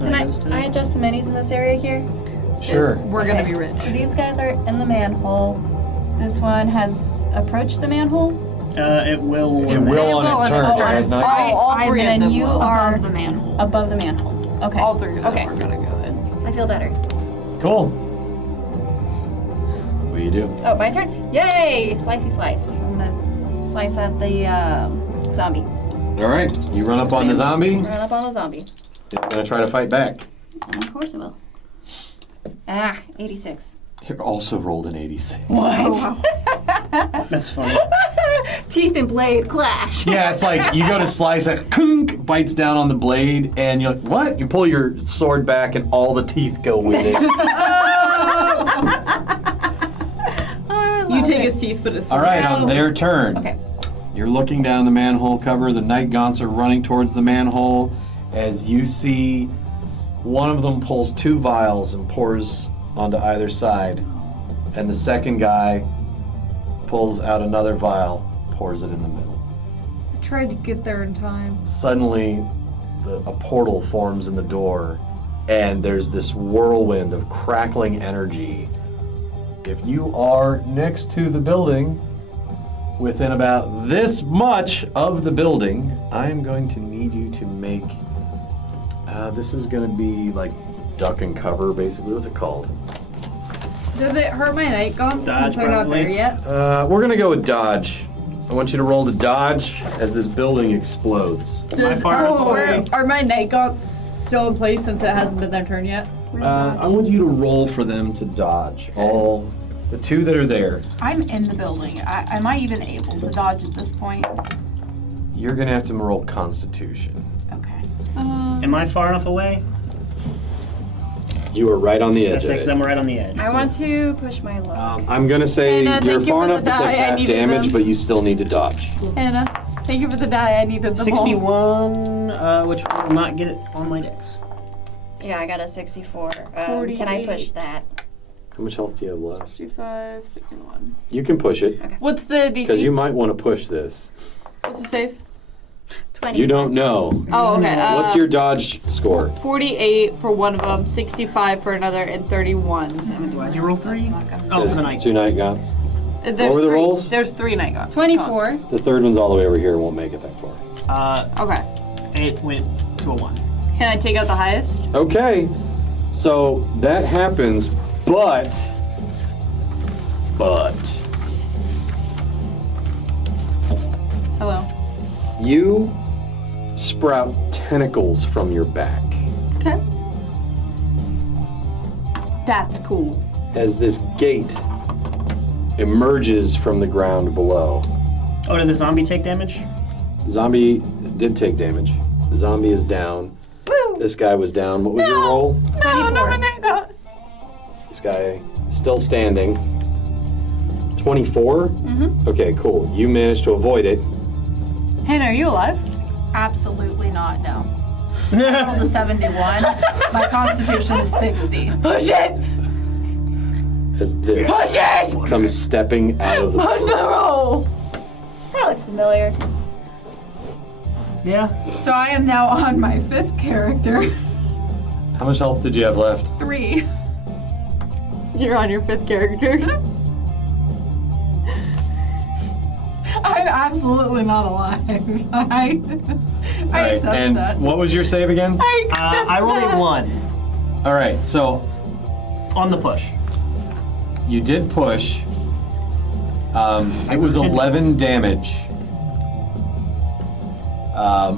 Can I adjust the minis in this area here? Sure. We're gonna be rich. So these guys are in the manhole. This one has approached the manhole. It will. It will on its turn. on It has its not- turn. All three and of them then you will. are Above the manhole. above the manhole. Okay. All three of them Okay. are gonna go in. I feel better. Cool. What do you do? Oh, my turn. Yay! Slicey slice. I'm gonna slice at the zombie. All right. You run up on the zombie. Run up on the zombie. It's gonna try to fight back. Of course it will. 86. You also rolled an 86. What? That's funny. Teeth and blade clash. Yeah, it's like you go to slice it, kunk, bites down on the blade, and you're like, what? You pull your sword back, and all the teeth go with it. You take his teeth, but it's All right, on their turn. Okay. You're looking down the manhole cover. The night gaunts are running towards the manhole as you see one of them pulls 2 vials and pours onto either side, and the second guy pulls out another vial, pours it in the middle. I tried to get there in time. Suddenly, a portal forms in the door, and there's this whirlwind of crackling energy. If you are next to the building, within about this much of the building, I'm going to need you to make... this is going to be like duck and cover, basically. What's it called? Does it hurt my night guns Dodge, since they're not probably. there yet? We're going to go with dodge. I want you to roll to dodge as this building explodes. My far away. Are my night gaunts still in place since it hasn't been their turn yet? I want you to roll for them to dodge. All the 2 that are there. I'm in the building. Am I even able to dodge at this point? You're going to have to roll Constitution. Okay. Am I far enough away? You are right on the edge That's of because it. I'm right on the edge. I want to push my luck. I'm going to say Hannah, you're thank you far for enough the to take die. I half needed damage, them. but you still need to dodge. Hannah, thank you for the die. I needed them 61, which will not get it on my dex. Yeah, I got a 64. Can I push that? How much health do you have left? 65, 61. You can push it, What's the DC? because you might want to push this. What's the save? 20. You don't know. Oh, okay. What's your dodge score? 48 for one of them, 65 for another, and 31. Why'd you roll 3? Oh, for There's the night. 2 night gaunts. There's What were the 3. rolls? There's 3 night gaunts. 24. The third one's all the way over here. Won't make it that far. Okay. It went to a 1. Can I take out the highest? Okay, so that happens, but Hello. you sprout tentacles from your back Okay. That's cool. as this gate emerges from the ground below. Oh, did the zombie take damage? Zombie did take damage. The zombie is down. Woo! This guy was down. What was your roll? No, no, my night gaunt. This guy still standing. 24? Mm-hmm. Okay, cool. You managed to avoid it. Hannah, are you alive? Absolutely not, no. I rolled a 71. My constitution is 60. Push it! As this Push it! comes stepping out of the Push the roll! That looks familiar. Yeah. So I am now on my 5th character. How much health did you have left? 3. You're on your 5th character. I'm absolutely not alive. I accept and that. what was your save again? I rolled a 1 All right, so on the push. you did push. It was 11 damage.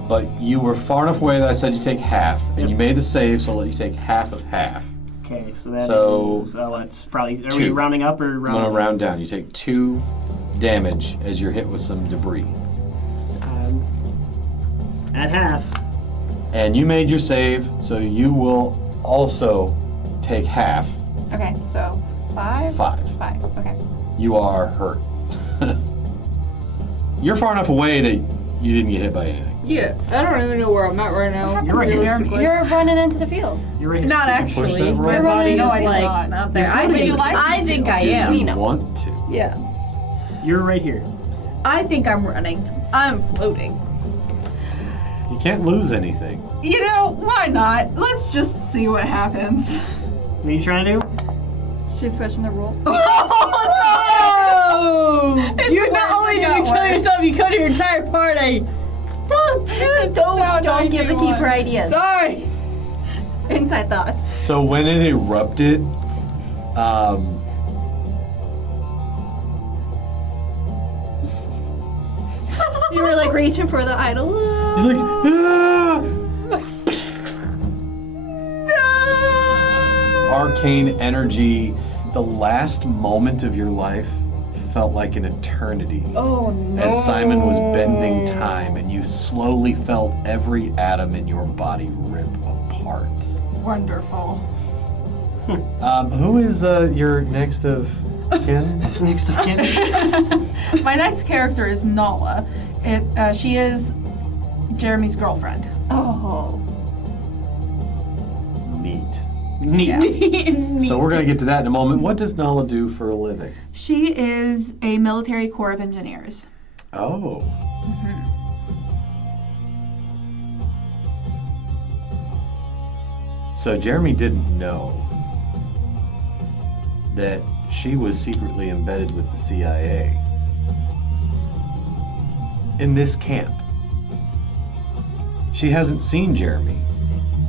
But you were far enough away that I said you take half, and you made the save, so I'll let you take half of half. Okay, so that So, is, it's probably, are 2. we rounding up or I'm rounding gonna round down. You take 2 damage as you're hit with some debris. At half. And you made your save, so you will also take half. Okay, so 5? 5. 5, okay. You are hurt. You're far enough away that you didn't get hit by anything. Yeah, I don't even know where I'm at right now. You're right here. realistically. You're running into the field. You're right here. Not Did you push actually. that roll? My body is No, I did like not. there. I think I Do am. you want to? Yeah. You're right here. I think I'm running. I'm floating. You can't lose anything. You know, why not? Let's just see what happens. What are you trying to do? She's pushing the rule. Oh! You not only did you kill yourself, you killed your entire party. Don't give the keeper ideas. Sorry. Inside thoughts. So when it erupted, You were like reaching for the idol. you're like, ah! Arcane energy, the last moment of your life felt like an eternity. Oh no. As Simon was bending time and you slowly felt every atom in your body rip apart. Wonderful. Who is your next of kin? Next of kin. My next character is Nala. She is Jeremy's girlfriend. Oh. Neat. Neat. So we're going to get to that in a moment. What does Nala do for a living? She is a military corps of engineers. Oh. So Jeremy didn't know that she was secretly embedded with the CIA in this camp. She hasn't seen Jeremy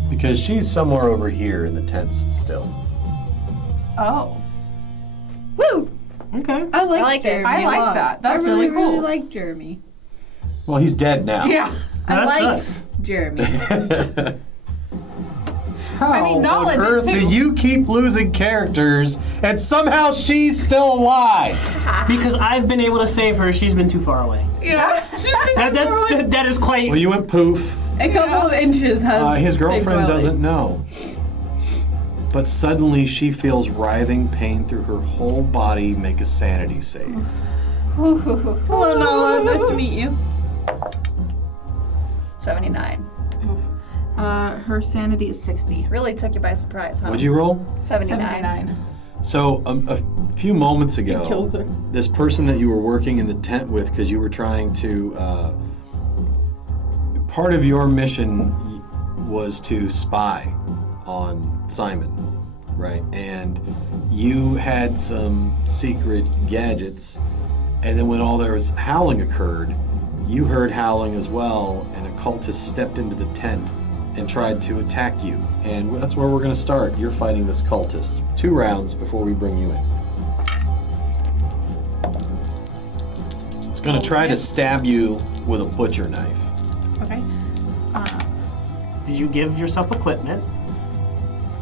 because she's somewhere over here in the tents still. Oh. Woo! Okay. I like, I like Jeremy. this. I a like lot. that. That's I really, really cool. really like Jeremy. Well, he's dead now. Yeah. I That like sucks. Jeremy. How I mean, Nala on did earth too. do you keep losing characters and somehow she's still alive? Because I've been able to save her. She's been too far away. Yeah. That is quite. Well, you went poof. A couple of inches has His saved girlfriend my doesn't life. know. But suddenly she feels writhing pain through her whole body. Make a sanity save. Hello, Nala. Nice to meet you. 79. Her sanity is 60. Really took you by surprise, huh? What'd you roll? 79. So a few moments ago, kills her. this person that you were working in the tent with, because you were trying to, part of your mission was to spy on Simon, right? And you had some secret gadgets, and then when all there was howling occurred, you heard howling as well, and a cultist stepped into the tent and tried to attack you. And that's where we're going to start. You're fighting this cultist. 2 rounds before we bring you in. It's going to try to stab you with a butcher knife. Okay. Did you give yourself equipment?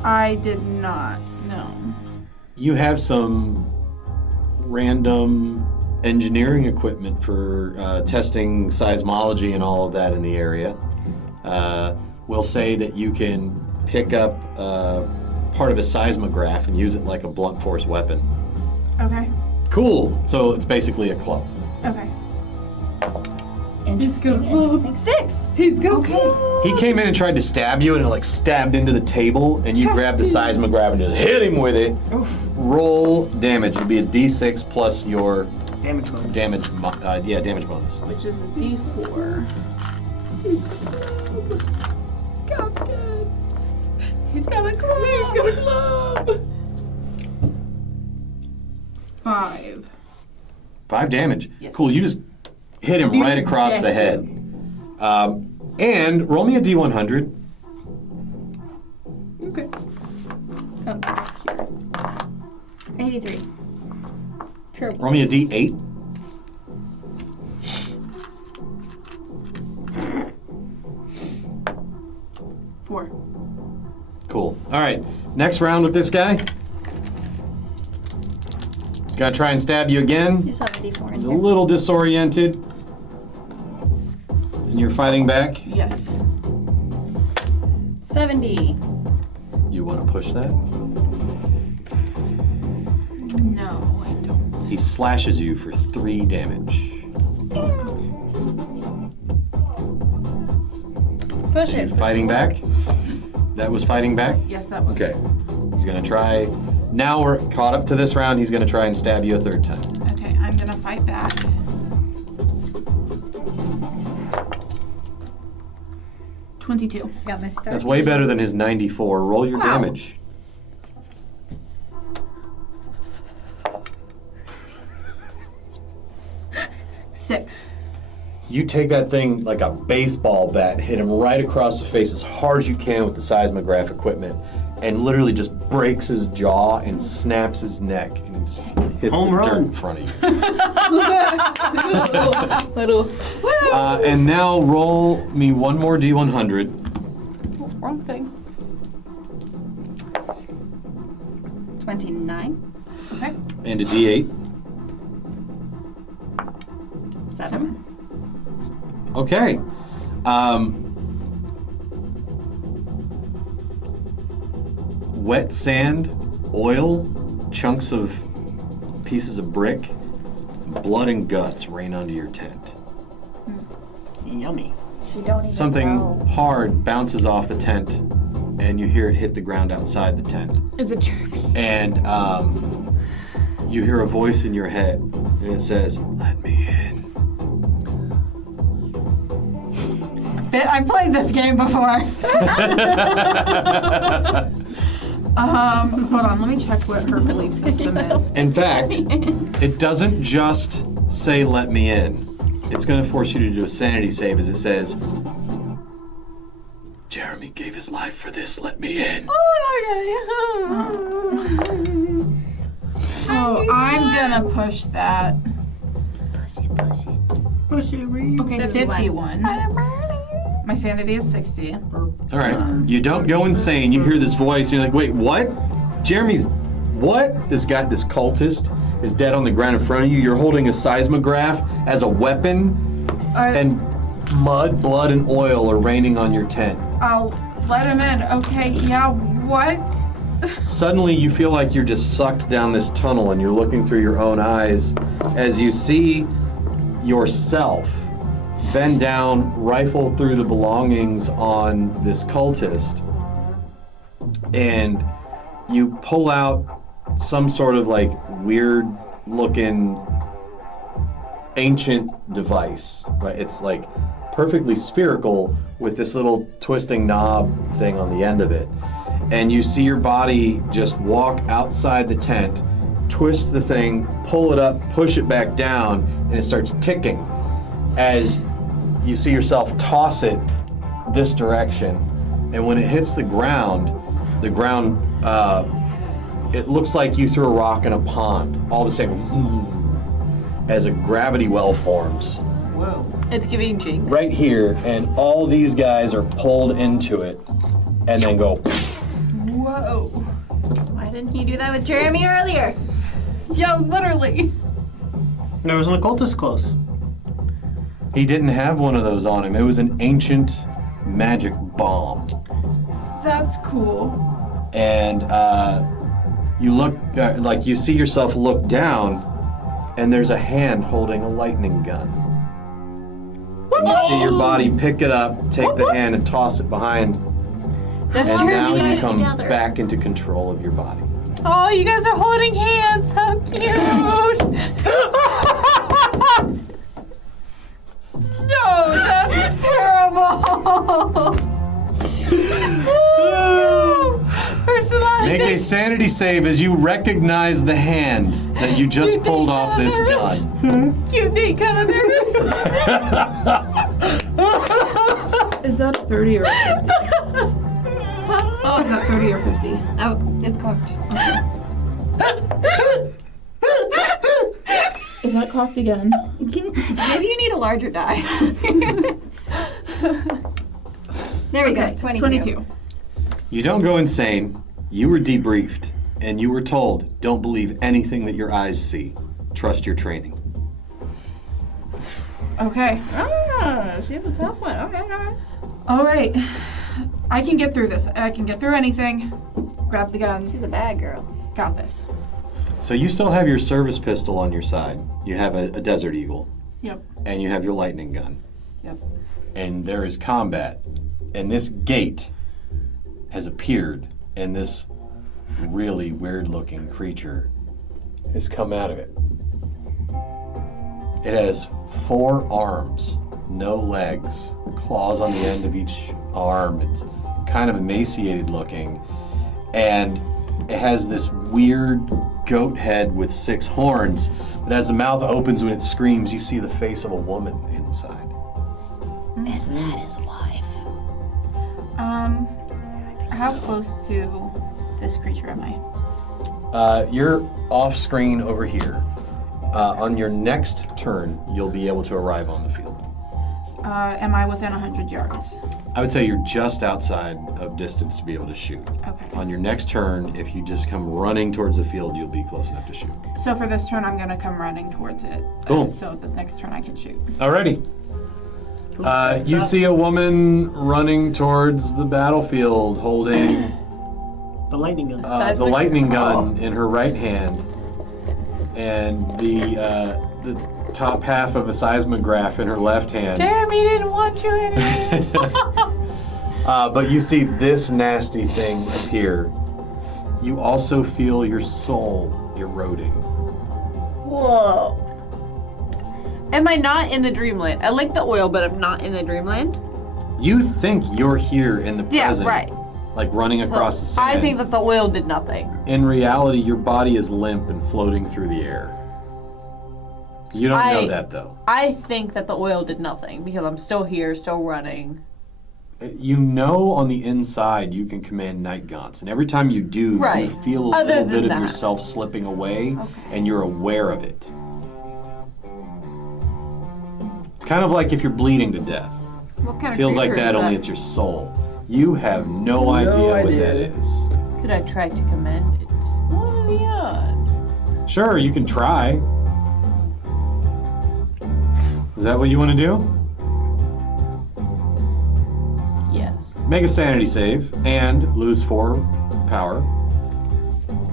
I did not. No. You have some random engineering equipment for testing seismology and all of that in the area. We'll say that you can pick up part of a seismograph and use it like a blunt force weapon. Okay. Cool. So it's basically a club. Okay. Interesting. 6! He's good. Okay. He came in and tried to stab you, and it like stabbed into the table, and you grabbed the seismograph and just hit him with it. Roll damage. It'll be a D6 plus your Damage bonus. damage bonus. Which is a D4. Captain. He's got a club. He's got a club. 5. 5 damage. Yes. Cool. You just hit him right across the head. And roll me a D100. Okay. 83. Roll me a D8. Four. Cool. All right. Next round with this guy. He's gonna try and stab you again. You saw the D4 in He's a here. little disoriented. And you're fighting back. Yes. 70. You want to push that? No, I don't. He slashes you for 3 damage. Push Are you it. fighting back? That was fighting back? Yes, that was. Okay. He's going to try. Now we're caught up to this round. He's going to try and stab you a third time. Okay, I'm gonna fight back. 22. Got my start. That's way better than his 94. Roll your Wow. damage. Six. You take that thing like a baseball bat, hit him right across the face as hard as you can with the seismograph equipment, and literally just breaks his jaw and snaps his neck and just hits Home the run. dirt in front of you. Little. And now roll me one more D100. Wrong thing. 29. Okay. And a D8. 7. Okay. Wet sand, oil, chunks of pieces of brick, blood and guts rain onto your tent. Yummy. She don't even Something know. hard bounces off the tent, and you hear it hit the ground outside the tent. It's a Jeremy. And you hear a voice in your head, and it says, "Let me in." I played this game before. Hold on, let me check what her belief system is. In fact, it doesn't just say "let me in." It's going to force you to do a sanity save, as it says, "Jeremy gave his life for this. Let me in." Oh, I'm gonna push that. Push it, read. Okay, 51. My sanity is 60. All right. You don't go insane. You hear this voice, and you're like, "Wait, what? Jeremy's what? This guy, this cultist, is dead on the ground in front of you. You're holding a seismograph as a weapon, and mud, blood, and oil are raining on your tent." I'll let him in. Okay, yeah, what? Suddenly, you feel like you're just sucked down this tunnel, and you're looking through your own eyes as you see yourself bend down, rifle through the belongings on this cultist, and you pull out some sort of like weird looking ancient device, right? It's like perfectly spherical with this little twisting knob thing on the end of it. And you see your body just walk outside the tent, twist the thing, pull it up, push it back down, and it starts ticking as you see yourself toss it this direction. And when it hits the ground, it looks like you threw a rock in a pond. All the same, as a gravity well forms It's giving jinx. right here, and all these guys are pulled into it, and then go. Whoa. Why didn't you do that with Jeremy earlier? Yeah, literally. There was an occultist close. He didn't have one of those on him. It was an ancient magic bomb. That's cool. And you look, like you see yourself look down, and there's a hand holding a lightning gun. And you see your body pick it up, take the hand, and toss it behind. That's And now Jeremy. you come back into control of your body. Oh, you guys are holding hands. How cute. No, that's terrible. Make a sanity save as you recognize the hand that you just pulled off this gun. Cute Nate, kind of nervous. Is that 30 or 50? Oh, is that 30 or 50? Oh, it's cocked. Is that cocked again? Maybe you need a larger die. There we go, 22. You don't go insane. You were debriefed, and you were told, don't believe anything that your eyes see. Trust your training. Okay. Ah, she's a tough one. Okay, all right. All right. I can get through this. I can get through anything. Grab the gun. She's a bad girl. Got this. So you still have your service pistol on your side. You have a Desert Eagle, Yep. and you have your lightning gun. Yep. And there is combat. And this gate has appeared, and this really weird-looking creature has come out of it. It has 4 arms, no legs, claws on the end of each arm. It's kind of emaciated looking, and it has this weird goat head with 6 horns. But as the mouth opens when it screams, you see the face of a woman inside. Is that his wife? How close to this creature am I? You're off screen over here. On your next turn, you'll be able to arrive on the field. Am I within 100 yards? I would say you're just outside of distance to be able to shoot. Okay. On your next turn, if you just come running towards the field, you'll be close enough to shoot. So for this turn, I'm gonna come running towards it. Cool. So the next turn I can shoot. Alrighty. You see a woman running towards the battlefield holding The lightning gun. the lightning gun in her right hand and the top half of a seismograph in her left hand. Jeremy didn't want you anyways. But you see this nasty thing appear. You also feel your soul eroding. Whoa. Am I not in the dreamland? I like the oil, but I'm not in the dreamland. You think you're here in the present. Yeah, right. Like running across the sand. I think that the oil did nothing. In reality, your body is limp and floating through the air. You don't know that, though. I think that the oil did nothing because I'm still here, still running. You know on the inside you can command night gaunts, and every time you do, Right. you feel a Other little than bit of that. yourself slipping away, Okay. and you're aware of it. Kind of like if you're bleeding to death. What kind of Feels like creature that, is only it's your soul. You have no idea what idea. that is. Could I try to command it? What are the odds? Sure, you can try. Is that what you want to do? Yes. Make a sanity save and lose 4 power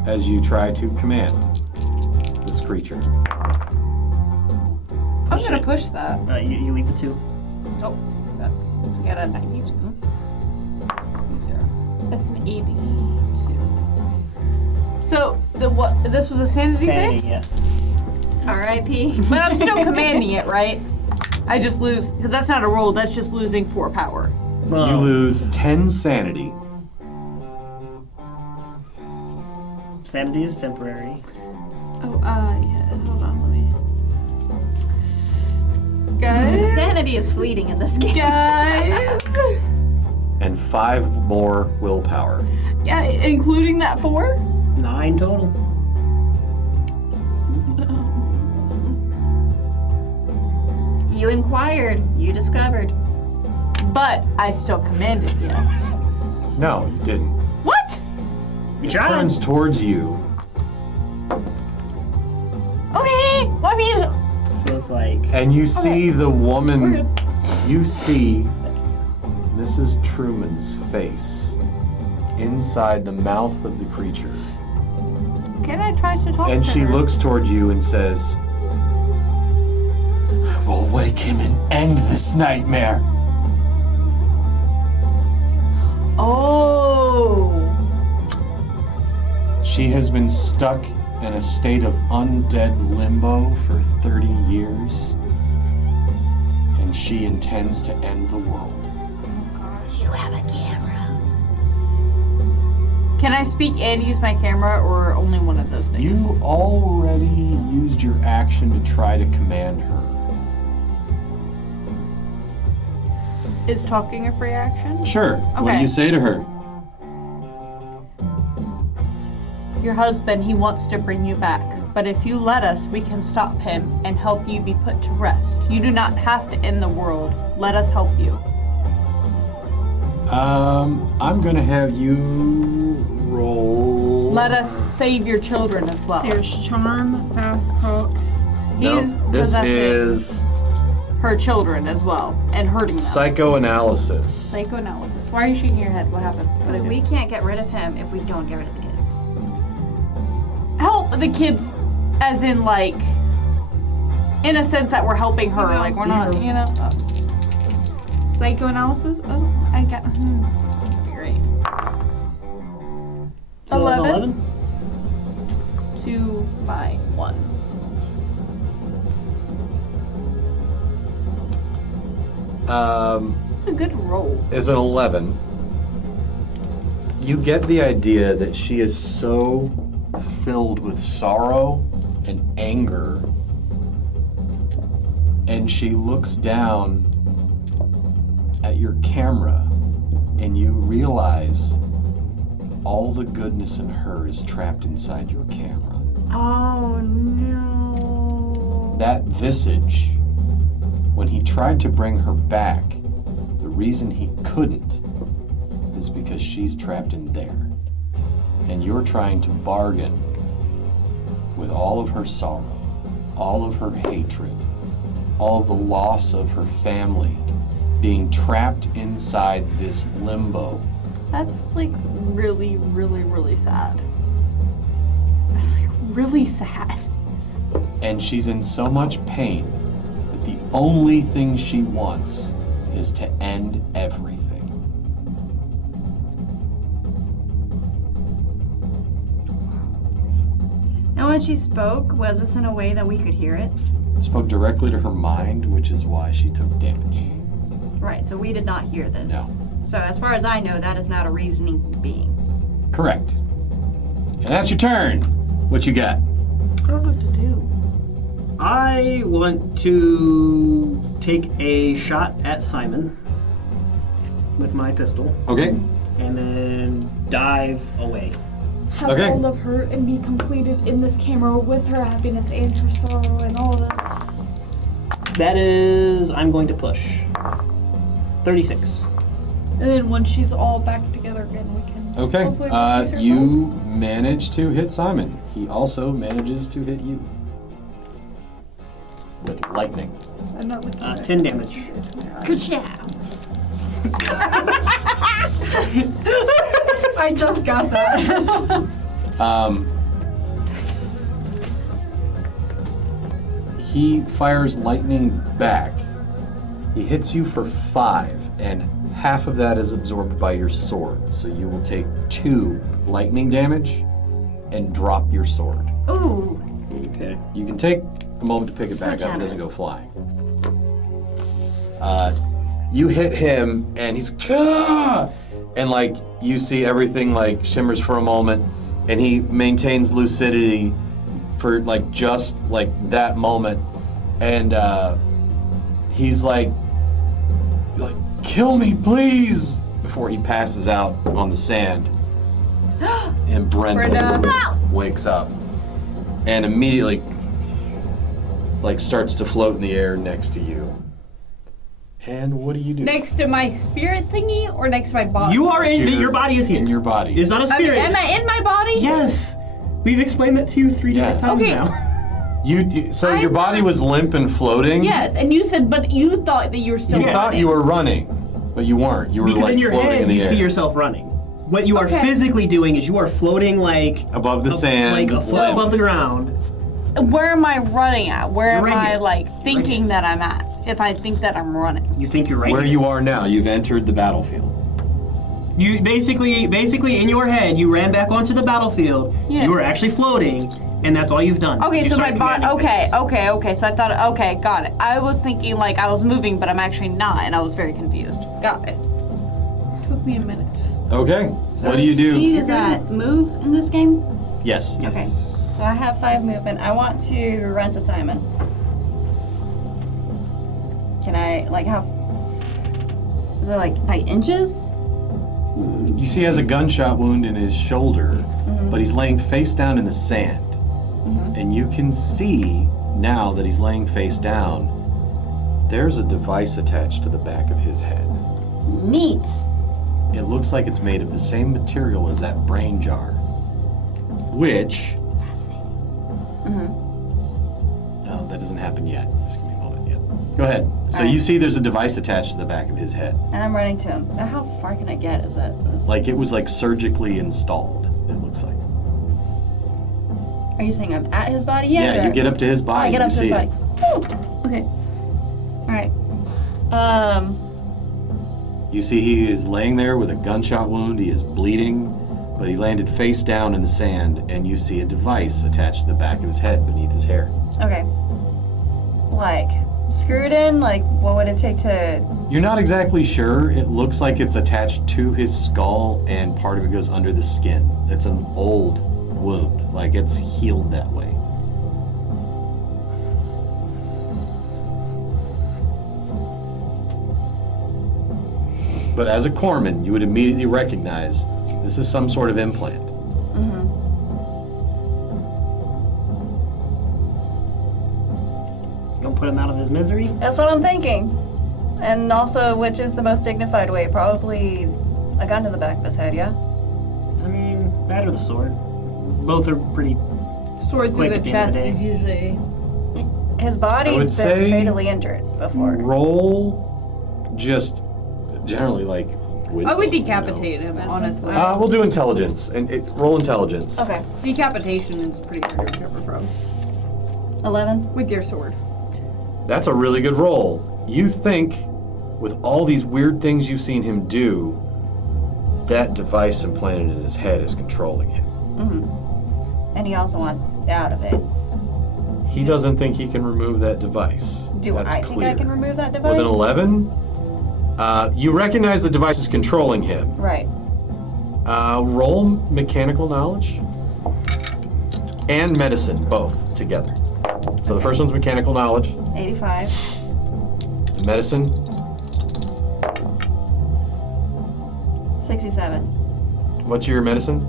as you try to command this creature. I'm gonna push that. You eat the 2. Oh, that's got a 92. 0. That's an 82. So the what? This was a sanity Sanity, save, yes. R.I.P. but I'm still commanding it, right? I just lose because that's not a roll. That's just losing 4 power. Well, You lose 10 sanity. sanity is temporary. Oh, yeah. Hold on, let me. Guys, Sanity is fleeting in this game. guys. And 5 more willpower. Yeah, including that 4. 9 total. You inquired. You discovered. But I still commanded, yes. No, you didn't. What? You It tried. turns towards you. Okay. Well, I mean, So it's like, And you see the woman, you see Mrs. Truman's face inside the mouth of the creature. can I try to talk And to she her? looks towards you and says, "We'll wake him and end this nightmare." Oh. She has been stuck in a state of undead limbo for 30 years. And she intends to end the world. You have a camera. Can I speak and use my camera, or only one of those things? You already used your action to try to command her. Is talking a free action? Sure. What do Okay. you say to her? Your husband, he wants to bring you back. But if you let us, we can stop him and help you be put to rest. You do not have to end the world. Let us help you. I'm gonna have you roll. Let us save your children as well. There's charm, fast talk. No, He's this possessing is her children as well and hurting them. psychoanalysis. Psychoanalysis. Why are you shaking your head? What happened? What Because did I we do? can't get rid of him if we don't get rid of the kids. Help the kids, as in like, in a sense that we're helping her. Like we're not, you know. Psychoanalysis? Oh, I got. Great. So 11 to my 1. A good roll. Is an 11. You get the idea that she is so filled with sorrow and anger, and she looks down at your camera, and you realize all the goodness in her is trapped inside your camera. Oh no. That visage, when he tried to bring her back, the reason he couldn't is because she's trapped in there. And you're trying to bargain with all of her sorrow, all of her hatred, all of the loss of her family, being trapped inside this limbo. That's like really, really, really sad. That's like really sad. And she's in so much pain that the only thing she wants is to end everything. And when she spoke, was this in a way that we could hear it? Spoke directly to her mind, which is why she took damage. Right, so we did not hear this. No. So as far as I know, that is not a reasoning being. Correct. And that's your turn. What you got? I don't know what to do. I want to take a shot at Simon with my pistol Okay. and then dive away. Have Okay. all of her and be completed in this camera with her happiness and her sorrow and all this. That is, I'm going to push. 36. And then when she's all back together again, we can Okay. hopefully release her soul. You manage to hit Simon. He also manages to hit you with lightning. I'm not looking at 10 damage. Good job. I just got that. He fires lightning back. He hits you for 5, and half of that is absorbed by your sword. So you will take 2 lightning damage and drop your sword. Ooh. Okay. You can take a moment to pick it So back up. It doesn't go generous. flying. You hit him, and he's "Ah!" And like you see everything like shimmers for a moment, and he maintains lucidity for like just like that moment, and he's like, "Kill me, please!" before he passes out on the sand, and Brenda wakes up, and immediately like starts to float in the air next to you. And what do you do? Next to my spirit thingy or next to my body? You are in, Your- your body is here. In your body. It's not a I mean, spirit. am I in my body? Yes. We've explained that to you 3 Yeah. different times Okay. now. So your body was limp and floating? Yes, and you said, but you thought that you were still You thought you were running, but you weren't. You were Because like in your floating head, in the you air. see yourself running. What you are Okay. physically doing is you are floating like above the sand. like a foot above the ground. Where am I running at? Where You're am right I here. like thinking that I'm at? If I think that I'm running. You think you're right Where here. you are now, you've entered the battlefield. You basically in your head, you ran back onto the battlefield. Yeah. You were actually floating, and that's all you've done. Okay, You so my started body. commanding Okay, things. okay. So I thought, okay, got it. I was thinking like I was moving, but I'm actually not, and I was very confused. Got it. Took me a minute. Okay. So What do you do? speed is that move in this game? Yes. Okay. So I have 5 movement. I want to run to Simon. Can I, like, how... Is it, like, by inches? You see he has a gunshot wound in his shoulder, but he's laying face down in the sand. And you can see, now that he's laying face down, there's a device attached to the back of his head. Neat. It looks like it's made of the same material as that brain jar. Which... Fascinating. No, that doesn't happen yet. Just give me a moment. Yep. Go ahead. So Alright. you see there's a device attached to the back of his head. And I'm running to him. Now, how far can I get? Is that... Like it was like surgically installed, it looks like. Are you saying I'm at his body yet? Yeah, or- you get up to his Oh, body. I get you up to his see body. it. Woo! Okay. Alright. You see he is laying there with a gunshot wound. He is bleeding, but he landed face down in the sand, and you see a device attached to the back of his head beneath his hair. Okay. Like, screwed in? Like, what would it take to... You're not exactly sure. It looks like it's attached to his skull, and part of it goes under the skin. It's an old wound. Like, it's healed that way. But as a corpsman, you would immediately recognize this is some sort of implant. Gonna put him out of his misery? That's what I'm thinking. And also, which is the most dignified way? Probably a gun to the back of his head, yeah? I mean, that or the sword. Both are pretty... Sword through Quick the at the end of chest the is day. usually. His I would body's say- been fatally injured before. Roll just generally like wisdom, I would you know. decapitate him, honestly. We'll do intelligence and roll intelligence. Okay. Decapitation is pretty hard to recover from 11. with your sword. That's a really good roll. You think, with all these weird things you've seen him do, that device implanted in his head is controlling him. And he also wants out of it. He doesn't think he can remove that device. Do That's I clear. think I can remove that device? With an 11, you recognize the device is controlling him. Right. Roll mechanical knowledge and medicine, both together. So the first one's mechanical knowledge. 85. Medicine, 67. what's your medicine?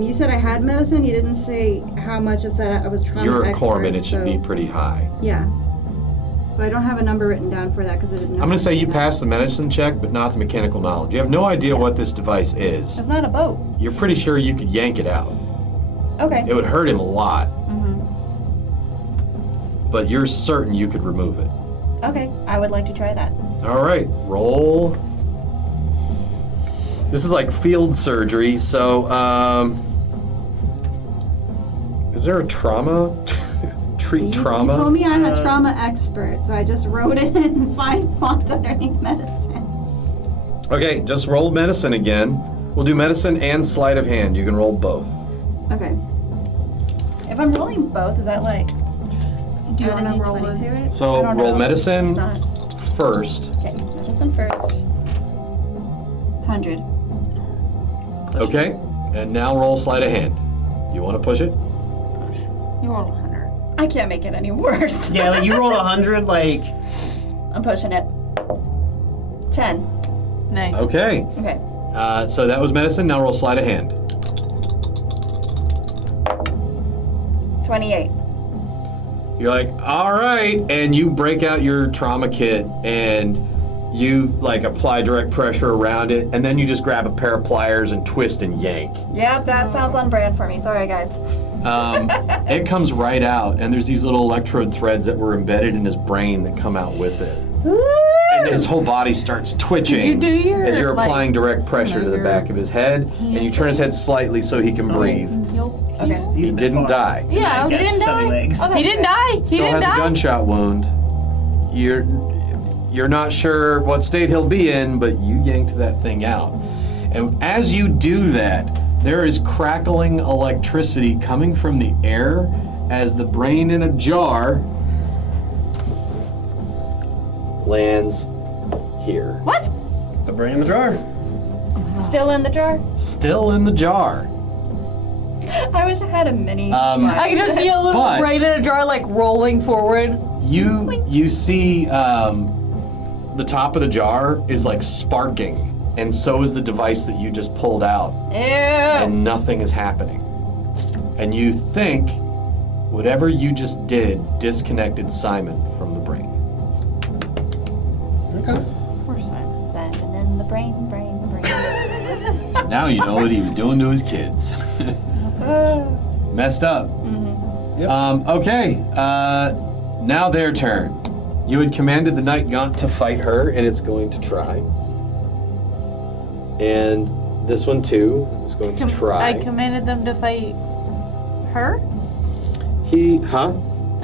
You said I had medicine. You didn't say how much. Just that I was trauma You're a expert, corpsman, it should so- be pretty high. Yeah. So I don't have a number written down for that because I didn't know. I'm gonna say you that. passed the medicine check, but not the mechanical knowledge. You have no idea what this device is. It's not a boat. You're pretty sure you could yank it out. Okay. It would hurt him a lot. But you're certain you could remove it. Okay. I would like to try that. All right, roll. This is like field surgery, so is there a trauma? Treat trauma? You told me I'm a trauma expert, so I just wrote it in fine font underneath medicine. Okay, just roll medicine again. We'll do medicine and sleight of hand. You can roll both. Okay. If I'm rolling both, is that like... Do you add a want to roll D20 it? to it? So I don't roll know. medicine It's not. first. Okay, medicine first. 100. Okay, and now roll sleight of hand. You want to push it? You rolled 100. I can't make it any worse. Yeah, like you rolled 100, like... I'm pushing it. 10. Nice. Okay, Okay. so that was medicine. Now roll sleight of hand. 28. You're like, all right, and you break out your trauma kit and you like apply direct pressure around it, and then you just grab a pair of pliers and twist and yank. Yep, that sounds on brand for me. Sorry, guys. It comes right out, and there's these little electrode threads that were embedded in his brain that come out with it. And his whole body starts twitching Did you do your, as you're like, applying direct pressure to the your back of his head, and you turn his head slightly so he can breathe. Okay. He's He a bit didn't far. die. Yeah, he Got didn't stubby die. legs. He didn't die. He Still didn't has a die. gunshot wound. You're not sure what state he'll be in, but you yanked that thing out. And as you do that, there is crackling electricity coming from the air as the brain in a jar lands here. What? The brain in the jar. Still in the jar? Still in the jar. I wish I had a mini. I can just see a little But- brain in a jar like rolling forward. You see the top of the jar is like sparking, and so is the device that you just pulled out, Ew. and nothing is happening. And you think whatever you just did disconnected Simon from the brain. Okay. Simon in the brain. Now you know what he was doing to his kids. Messed up. Yep. Okay, now their turn. You had commanded the Night Gaunt to fight her, and it's going to try. And this one too is going to try. I commanded them to fight her.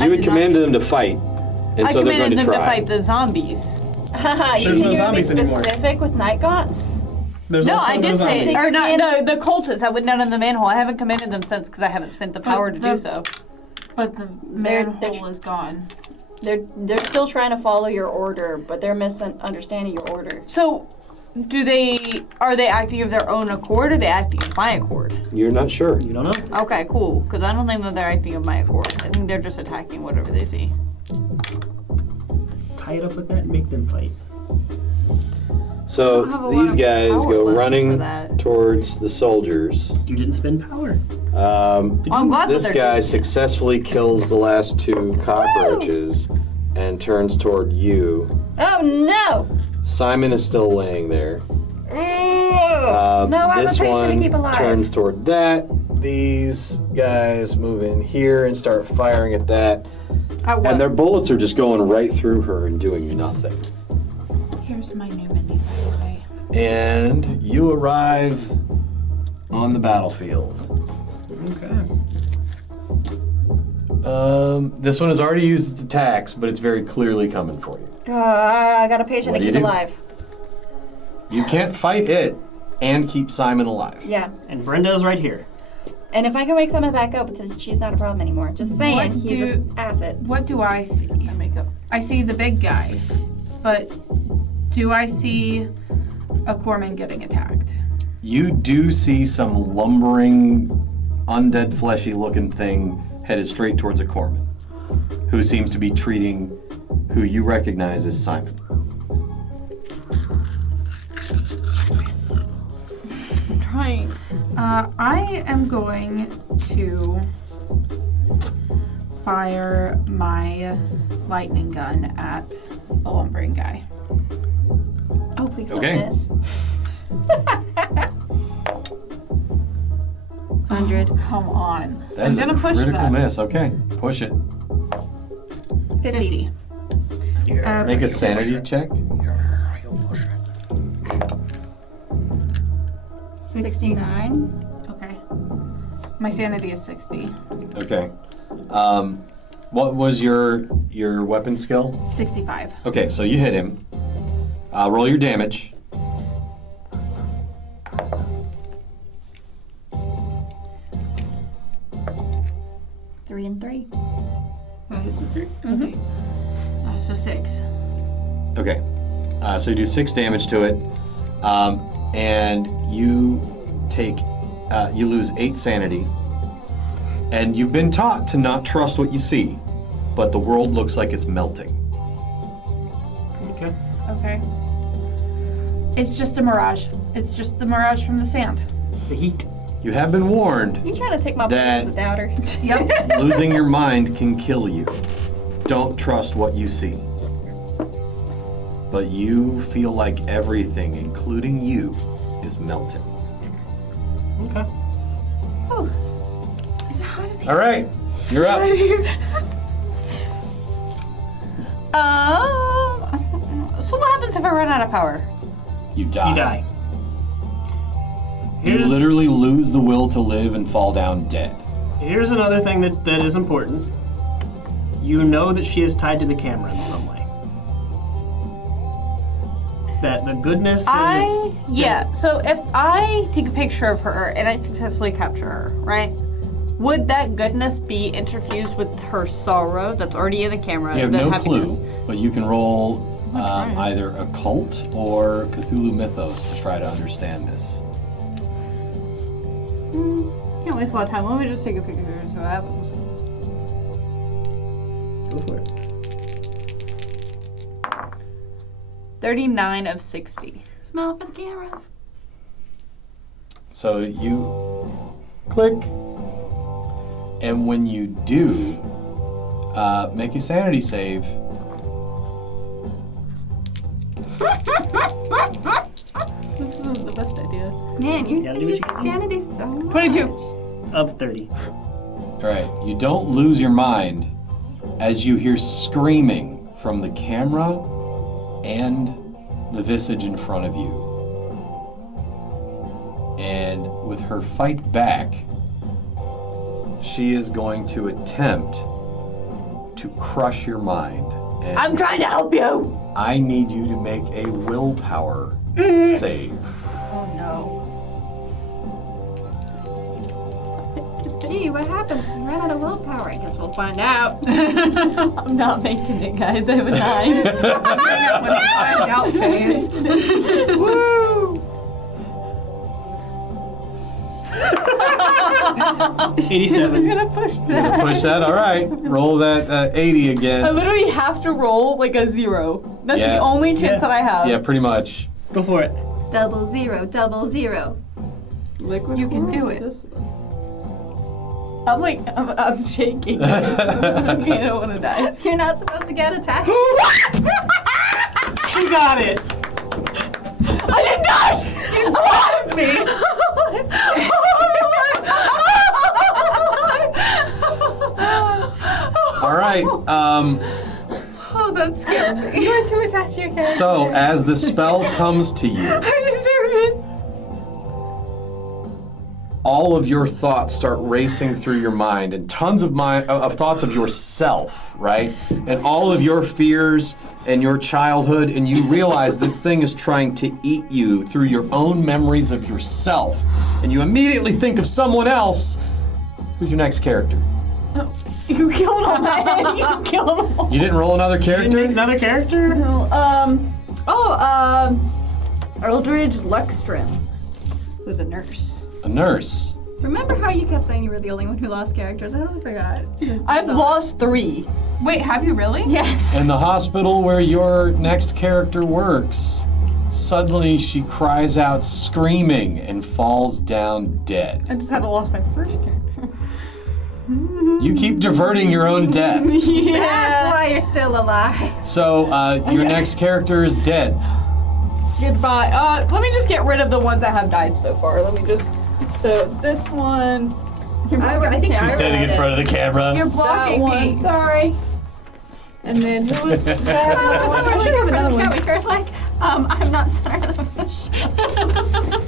You had commanded them to fight, and I so they're going commanded to them try. to fight the zombies. Haha, you There's think no you're gonna be zombies anymore. specific with night gaunts? There's No, also I did say, zombies. or not the cultists that went down in the manhole. I haven't commanded them since because I haven't spent the power to do so. But the They're- manhole is gone. They're still trying to follow your order, but they're misunderstanding your order. So, are they acting of their own accord or are they acting of my accord? You're not sure. You don't know. Okay, cool. Because I don't think that they're acting of my accord. I think they're just attacking whatever they see. Tie it up with that and make them fight. So don't have a lot these of guys power go left for running that. towards the soldiers. You didn't spend power. I'm glad This that they're guy doing it. successfully kills the last 2 cockroaches and turns toward you. Oh no! Simon is still laying there. No, I'm a This patient one to keep alive. turns toward that. These guys move in here and start firing at that. At what? And their bullets are just going right through her and doing nothing. Here's my new mini, by the way. And you arrive on the battlefield. Okay. This one has already used its attacks, but it's very clearly coming for you. I got a patient What to do you keep do? alive. You can't fight it and keep Simon alive. Yeah. And Brenda's right here. And if I can wake someone back up, she's not a problem anymore. Just saying, What he's do- an asset. What do I see? I make up. I see the big guy, but do I see a corpsman getting attacked? You do see some lumbering, undead, fleshy-looking thing headed straight towards a corpsman, who seems to be treating who you recognize as Simon. I'm trying. I am going to fire my lightning gun at the lumbering guy. Oh, please Okay. don't miss. 100. Come on. That is I'm a gonna push critical that. miss. Okay, push it. 50. Make a sanity check. 69. Okay. My sanity is 60. Okay. What was your weapon skill? 65. Okay, so you hit him. Roll your damage. Three and 3. Okay. So 6. Okay. So you do 6 damage to it, and you take, you lose 8 sanity. And you've been taught to not trust what you see, but the world looks like it's melting. Okay. Okay. It's just a mirage. It's just the mirage from the sand. The heat. You have been warned. You trying to take my place That- as a doubter? Yep. Losing your mind can kill you. Don't trust what you see. But you feel like everything, including you, is melting. Okay. All right, you're up. So what happens if I run out of power? You die. You die. You literally lose the will to live and fall down dead. Here's another thing that is important. You know that she is tied to the camera in some way. That the goodness is... Yeah, so if I take a picture of her and I successfully capture her, right? Would that goodness be interfused with her sorrow that's already in the camera? You have the no happiness? clue, but you can roll trying. either occult or Cthulhu mythos to try to understand this. Can't waste a lot of time. Let me just take a picture and see what happens. Go for it. 39 of 60. Smile for the camera. So you click, and when you do, make a sanity save. This isn't the best idea. Man, you Yeah, do can what use you can. sanity so much. 22. Of 30. All right, you don't lose your mind as you hear screaming from the camera and the visage in front of you. And with her fight back, she is going to attempt to crush your mind. And I'm trying to help you. I need you to make a willpower save. Oh no. Gee, what happens when you run out of willpower? I guess we'll find out. I'm not making it, guys. I have a 9. When they find out phase. Woo! 87. I'm gonna push that. Push that. All right. Roll that 80 I again. literally have to roll like a 0. That's Yeah. the only chance Yeah. that I have. Yeah, pretty much. Go for it. Double zero, double zero. Liquid You can do it. I'm shaking. I don't want to die. You're not supposed to get attacked. She got it. I didn't die! You slapped me! All right. Oh, that scared me. You were too attached to your character. So as the spell comes to you, I deserve it. all of your thoughts start racing through your mind, and tons of thoughts of yourself, right? And all of your fears and your childhood, and you realize this thing is trying to eat you through your own memories of yourself. And you immediately think of someone else. Who's your next character? You killed him, man. You killed him. You didn't roll another character? Another character? Eldridge Luckstrom, who's a nurse. A nurse. Remember how you kept saying you were the only one who lost characters? I totally forgot. I've lost 3. Wait, have you really? Yes. In the hospital where your next character works, suddenly she cries out screaming and falls down dead. I just haven't lost my first character. You keep diverting your own death. That's Yeah. why you're still alive. So your next character is dead. Goodbye. Let me just get rid of the ones that have died so far. Let me just. So this one. I think She's standing in front of the camera. You're that blocking one. me. Sorry. And then who was that? Another one? I feel like I have another one. You're like, I'm not center of the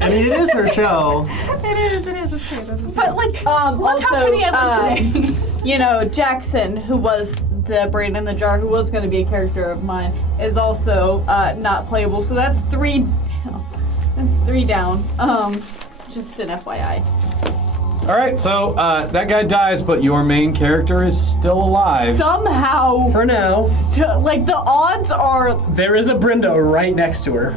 I mean, it is her show. It is, it's true. But like, Look how also, pretty I look today. you know, Jackson, who was the brain in the jar, who was going to be a character of mine, is also not playable. So that's 3 down. That's 3 down. Just an FYI. All right, so that guy dies, but your main character is still alive. Somehow, For now, like the odds are. there is a Brenda right next to her.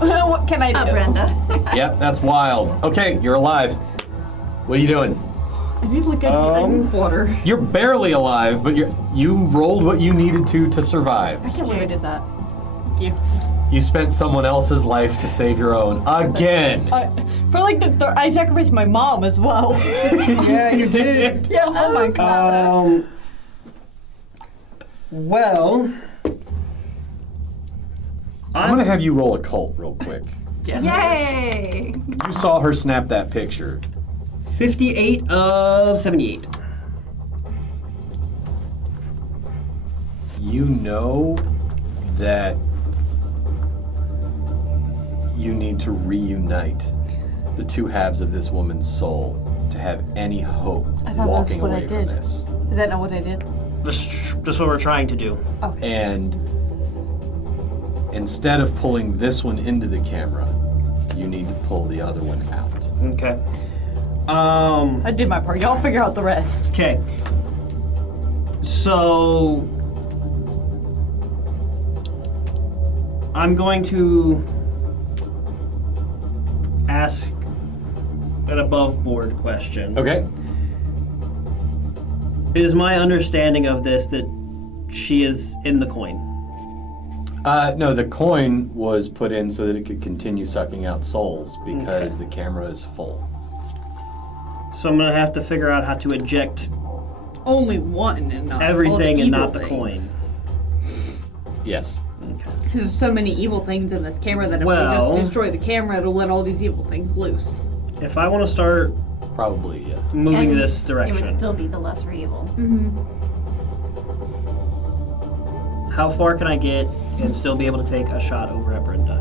What can I do? Brenda. Yep, that's wild. Okay, you're alive. What are you doing? I need like a water. You're barely alive, but you rolled what you needed to survive. I can't believe I did that. Thank you. You spent someone else's life to save your own again. For like the I sacrificed my mom as well. Yeah, you did. Yeah. Oh my god. Well, I'm gonna have you roll a cult real quick. Yay! You saw her snap that picture. 58 of 78. You know that you need to reunite the two halves of this woman's soul to have any hope I thought walking that's what I away from did. this. Is that not what I did? Just what we're trying to do. And instead of pulling this one into the camera, you need to pull the other one out. Okay. I did my part. Y'all figure out the rest. Okay. So I'm going to ask an above board question. Okay. Is my understanding of this that she is in the coin? No, the coin was put in so that it could continue sucking out souls because the camera is full. So I'm gonna have to figure out how to eject Only one and not all the everything and evil not the things. coin. Yes. There's so many evil things in this camera that if we Well- just destroy the camera, it'll let all these evil things loose. If I want to start Probably, yes. moving And this It direction, would still be the lesser evil. how far can I get and still be able to take a shot over at Brenda?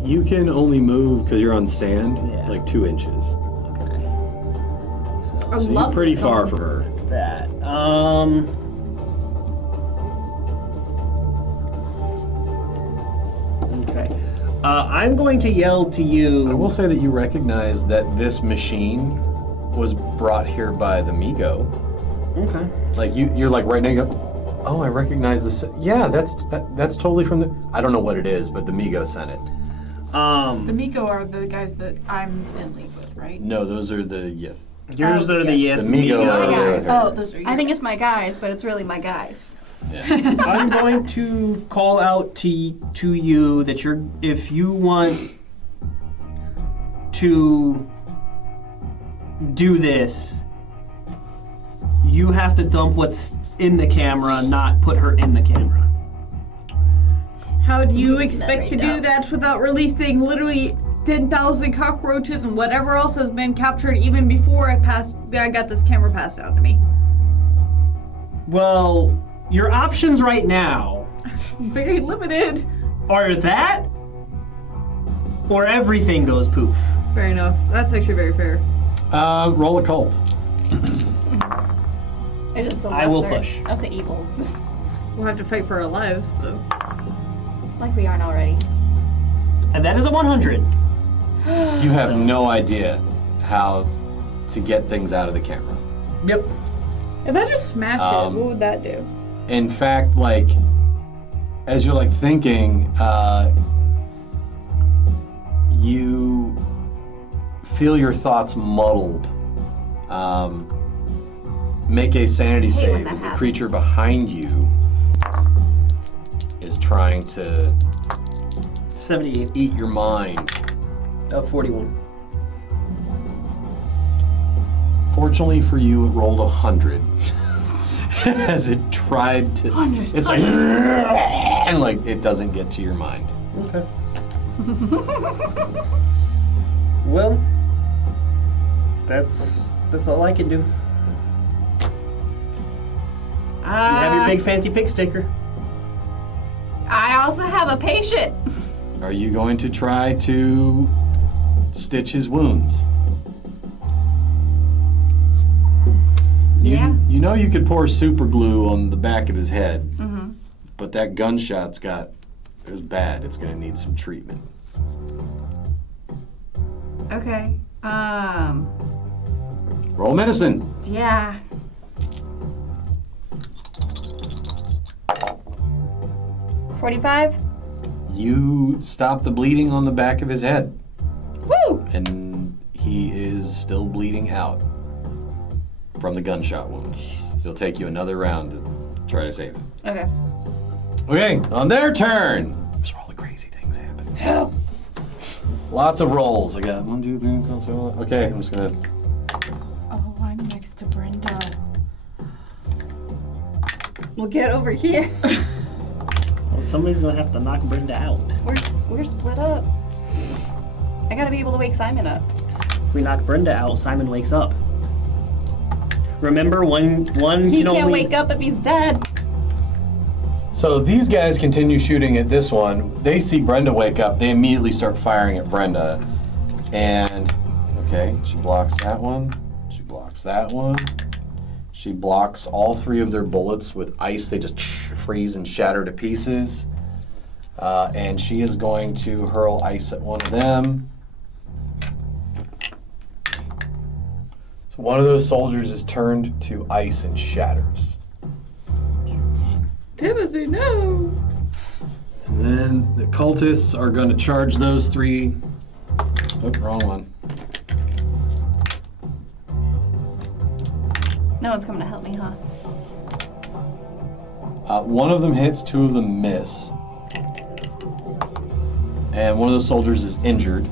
You can only move because you're on sand, Yeah. like 2 inches. Okay. I I So you're love pretty this far song. from her. That. Okay. I'm going to yell to I you. will say that you recognize that this machine was brought here by the Migo. Okay. Like you're like right now. You go, oh, I recognize this. Yeah, that's totally from the. I don't know what it is, but the Migo sent it. The Miko are the guys that I'm in league with, right? No, those are the Yith. Yours are the Yith. The Migo My are guys. the. Oh, those are I think it's my guys, but it's really my guys. Yeah. I'm going to call out to you that if you want to do this, you have to dump what's in the camera, not put her in the camera. How do you expect to Very do dumb. that without releasing literally 10,000 cockroaches and whatever else has been captured even before I got this camera passed out to me? Well, your options right now Very limited. are that or everything goes poof. Fair enough. That's actually very fair. Roll a cult. It is the I will lesser push. of the evils. We'll have to fight for our lives, though. Like we aren't already. And that is a 100. You have no idea how to get things out of the camera. Yep. If I just smash it, what would that do? In fact, like, as you're like thinking, you feel your thoughts muddled. Make a sanity when save that as the happens. creature behind you is trying to 78 eat your mind. of 41. Fortunately for you, it rolled 100. As it tried to, it's like, and like it doesn't get to your mind. Okay. Well, that's all I can do. You have your big fancy pig sticker. I also have a patient. Are you going to try to stitch his wounds? Yeah. You know you could pour super glue on the back of his head, but that gunshot's it was bad. It's going to need some treatment. Okay. Roll medicine. Yeah. $45? You stop the bleeding on the back of his head, Woo! and he is still bleeding out from the gunshot wound. It'll take you another round to try to save it. Okay. Okay, on their turn. These are all the crazy things happening. Help. Lots of rolls. I got 1, 2, 3, 4, 5. Okay, I'm just gonna. Oh, I'm next to Brenda. Well, get over here. Well, somebody's gonna have to knock Brenda out. We're split up. I gotta be able to wake Simon up. If we knock Brenda out, Simon wakes up. Remember, one He can can't only wake up if he's dead. So these guys continue shooting at this one. They see Brenda wake up. They immediately start firing at Brenda. And, okay, she blocks that one. She blocks that one. She blocks all 3 of their bullets with ice. They just freeze and shatter to pieces. And she is going to hurl ice at one of them. So one of those soldiers is turned to ice and shatters. Timothy, no! And then the cultists are going to charge those 3. Oh, wrong one. No one's coming to help me, huh? One of them hits, 2 of them miss. And one of those soldiers is injured.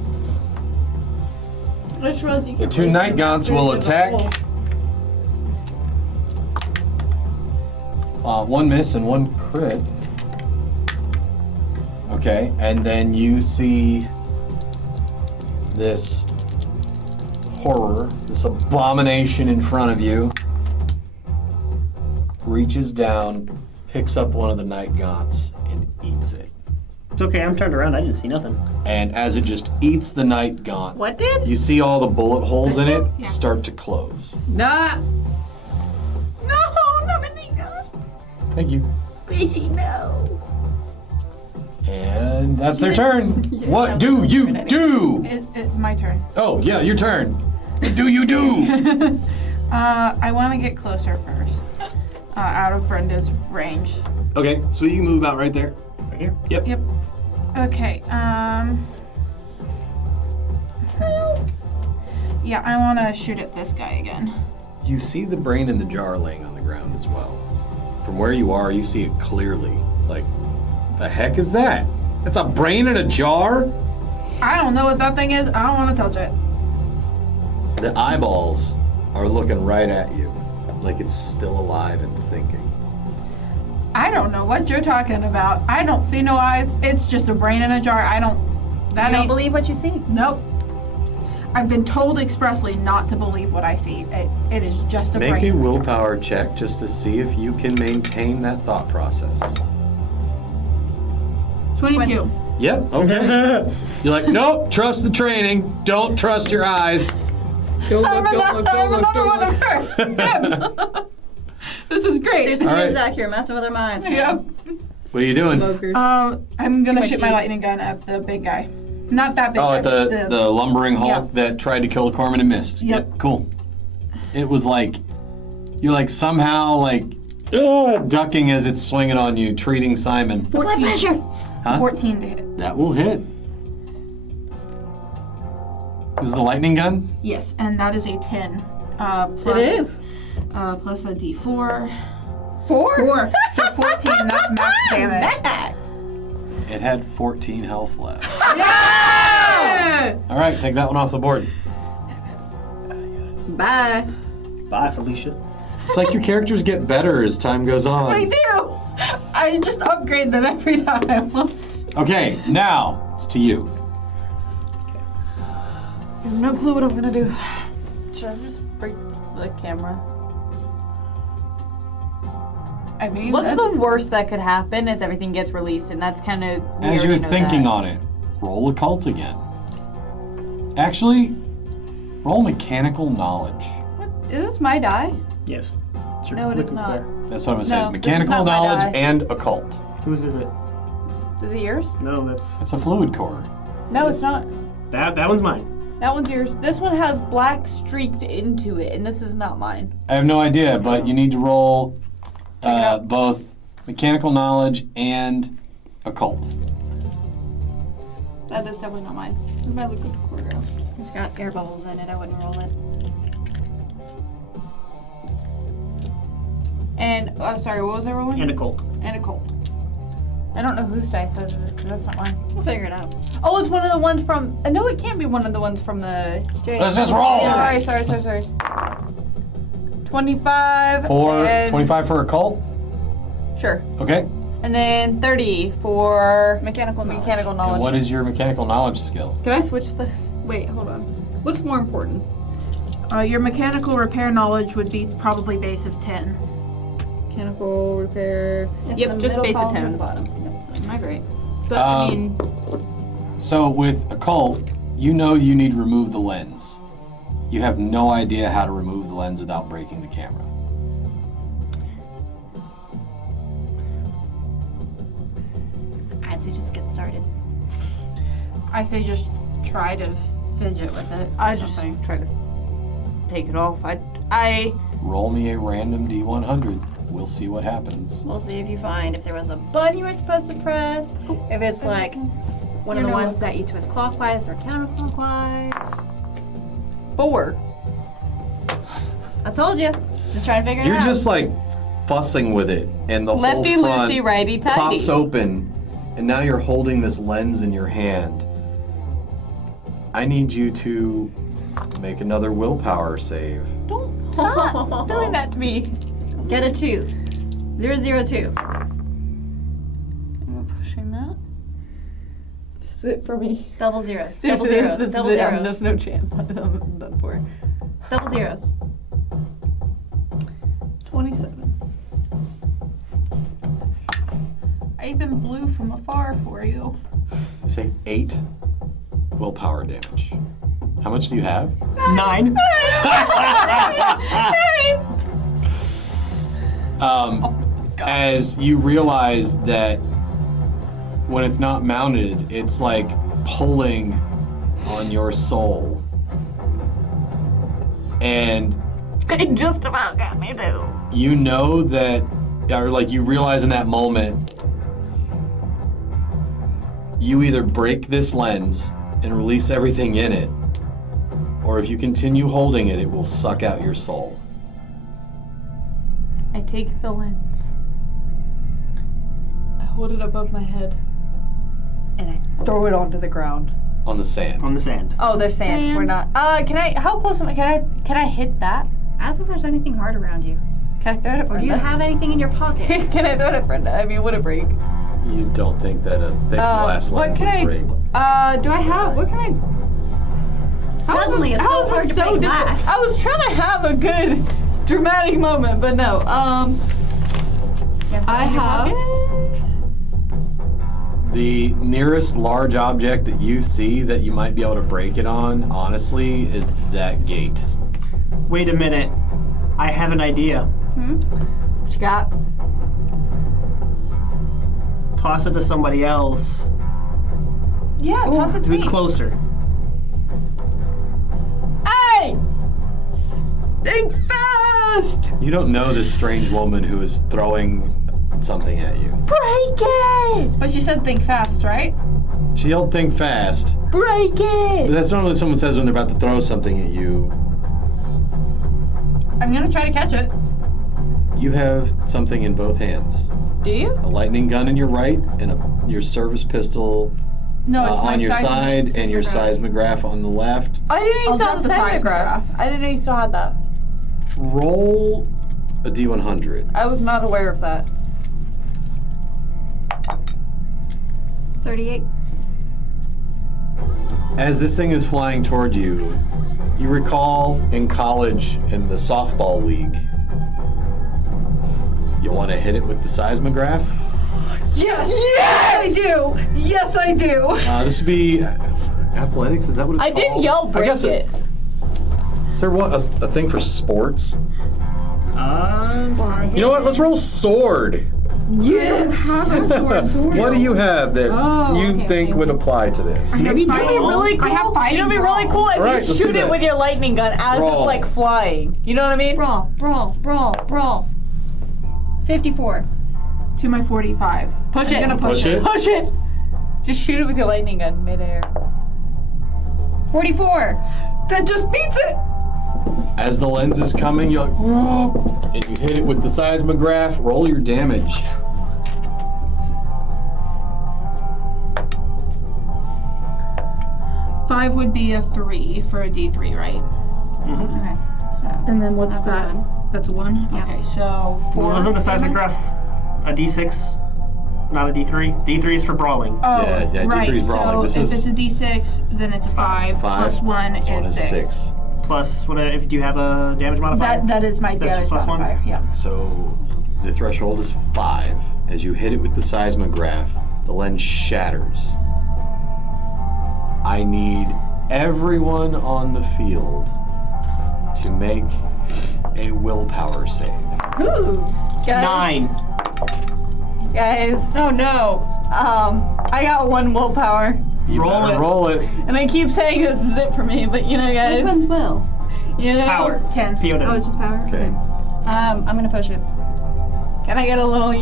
Which was you The 2 night gaunts will attack. 1 miss and 1 crit. Okay, and then you see this horror, this abomination in front of you, reaches down, picks up one of the night gaunts, and eats it. It's okay, I'm turned around. I didn't see nothing. And as it just eats the night gaunt, What did? you see all the bullet holes in it Yeah. start to close. Nah. No, not Bendigo. Thank you. Spacey, no. And that's their turn. What do you do? It's my turn. Oh, yeah, your turn. What do you do? I want to get closer first. Out of Brenda's range. Okay, so you can move about right there. Right here. Yep. Yep. Okay, yeah, I want to shoot at this guy again. You see the brain in the jar laying on the ground as well. From where you are, you see it clearly. Like, the heck is that? It's a brain in a jar? I don't know what that thing is. I don't want to touch it. The eyeballs are looking right at you, like it's still alive and thinking. I don't know what you're talking about. I don't see no eyes. It's just a brain in a jar. That You don't ain't. believe what you see. Nope. I've been told expressly not to believe what I see. It is just a Make brain. a willpower check just to see if you can maintain that thought process. 22. Yep, okay. You're like, nope, trust the training. Don't trust your eyes. Don't look. This is great. There's All right. screams out here messing with our minds. Yep. What are you doing? Smokers. I'm gonna much shoot my heat. lightning gun at the big guy. Not that big Oh, guy. at the lumbering Hulk Yep. that tried to kill Corman and missed. Yep. Cool. It was like, you're like somehow like ducking as it's swinging on you, treating Simon. Blood pressure. Huh? 14 to hit. That will hit. Is the lightning gun? Yes, and that is a 10. Plus, plus a D4. 4. So 14. That's max damage. Max. It had 14 health left. Yeah! All right, take that one off the board. Bye. Bye, Felicia. It's like your characters get better as time goes I on. do. I just upgrade them every time. Okay, now it's to you. I have no clue what I'm gonna do. Should I just break the camera? I mean, What's the worst that could happen is everything gets released, and that's kind of As you're thinking on it, roll occult again. Actually, roll mechanical knowledge. Is this my die? Yes. It's your No, it is liquid not. core. That's what I'm gonna say. No, Is this is mechanical not my knowledge die. and occult. Whose is it? Is it yours? No, that's It's a fluid core. No, it's not. that one's mine. That one's yours. This one has black streaked into it, and this is not mine. I have no idea, but you need to roll it out. both mechanical knowledge and occult. That is definitely not mine. Where's my liquid core go? It's got air bubbles in it. I wouldn't roll it. And, sorry, what was I rolling? And occult. And a cold. I don't know whose dice that is, because that's not mine. We'll figure it out. Oh, it's one of the ones from, no, it can't be one of the ones from the... Let's just roll! Sorry. 25. For and, 25 for occult? Sure. Okay. And then 30 for Mechanical knowledge. mechanical And knowledge. what is your mechanical knowledge skill? Can I switch this? Wait, hold on. What's more important? Your mechanical repair knowledge would be probably base of 10. Mechanical repair. It's Yep, the just middle base of column 10. towards the bottom. Not great. But I mean, So with occult, you know you need to remove the lens. You have no idea how to remove the lens without breaking the camera. I'd say just get started. I say just try to fidget with it. I just try to take it off. I Roll me a random D100. We'll see what happens. We'll see if you find if there was a button you were supposed to press, if it's like one of the ones that you twist clockwise or counterclockwise. 4. I told you. Just trying to figure it You're out. just like fussing with it, and the Lefty whole front loosey, righty tighty. pops open, and now you're holding this lens in your hand. I need you to make another willpower save. Don't stop doing that to me. Get a 2. 002. I'm pushing that. This is it for me. Double zeros. This Double is zeros. it. Double There's zeros. no chance. I'm done for. Double zeros. 27. I even blew from afar for you. You say 8 willpower damage. How much do you have? 9. As you realize that when it's not mounted, it's like pulling on your soul. And It just about got me too. you know that, or like you realize in that moment, you either break this lens and release everything in it, or if you continue holding it, it will suck out your soul. I take the lens. I hold it above my head. And I throw it onto the ground. On the sand. On the sand. Oh, there's sand. We're not. Can I? How close am I? Can I hit that? Ask if there's anything hard around you. Can I throw it at Or do you Brenda? have anything in your pockets? Can I throw it at Brenda? I mean, would it break? You don't think that a thick glass What lens can would I? break. Do I have? What can I? Suddenly it's so hard to break glass. I was trying to have a good dramatic moment, but no. I have. The nearest large object that you see that you might be able to break it on, honestly, is that gate. Wait a minute. I have an idea. What you got? Toss it to somebody else Yeah, toss it to who's me. closer. Hey! Think fast! You don't know this strange woman who is throwing something at you. Break it! But she said think fast, right? She yelled, think fast. Break it! But that's not what someone says when they're about to throw something at you. I'm gonna try to catch it. You have something in both hands. Do you? A lightning gun in your right and your service pistol No, it's my on your side and your seismograph on the left. I didn't know you I'll still had drop the the seismograph. I didn't know you still had that. Roll a D100. I was not aware of that. 38. As this thing is flying toward you, you recall in college in the softball league, you want to hit it with the seismograph? Yes! Yes! I do! Yes, I do! This would be athletics. Is that what it's I called? didn't yell break guess it. Is there a thing for sports? Um, You know what? Let's roll sword. Yeah! Have a sword. What do you have that you okay, think would apply to this? You know what'd be really cool? I have fighting You know what'd be really brawl. cool if Alright, you let's shoot do it that. with your lightning gun as Brawl. it's like flying. You know what I mean? Brawl, brawl, brawl, brawl. 54. To my 45. Push I'm it. gonna push it. Push it! Just shoot it with your lightning gun midair. 44. That just beats it! As the lens is coming, you're like, whoa, and you hit it with the seismograph. Roll your damage. Five would be a 3 for a D3, right? Okay. So. And then what's That's a that? one. That's a 1? Yeah. Okay, so 4. wasn't the damage? seismograph a D6? Not a D3? D3 is for brawling. Oh, Yeah, right. D3 is brawling. So This if is- it's a D6, then it's a 5. Plus 1 This one is 6. Plus, what if you have a damage modifier? That is my That's damage plus one? modifier. Yeah. So the threshold is 5. As you hit it with the seismograph, the lens shatters. I need everyone on the field to make a willpower save. Ooh. Guys, 9. Guys, Oh no. I got 1 willpower. You Roll better it. roll it. And I keep saying this is it for me, but you know, guys. Which one's will? You know. Power. 10. POW. Oh, it's just power? Okay. I'm gonna push it. Can I get a little,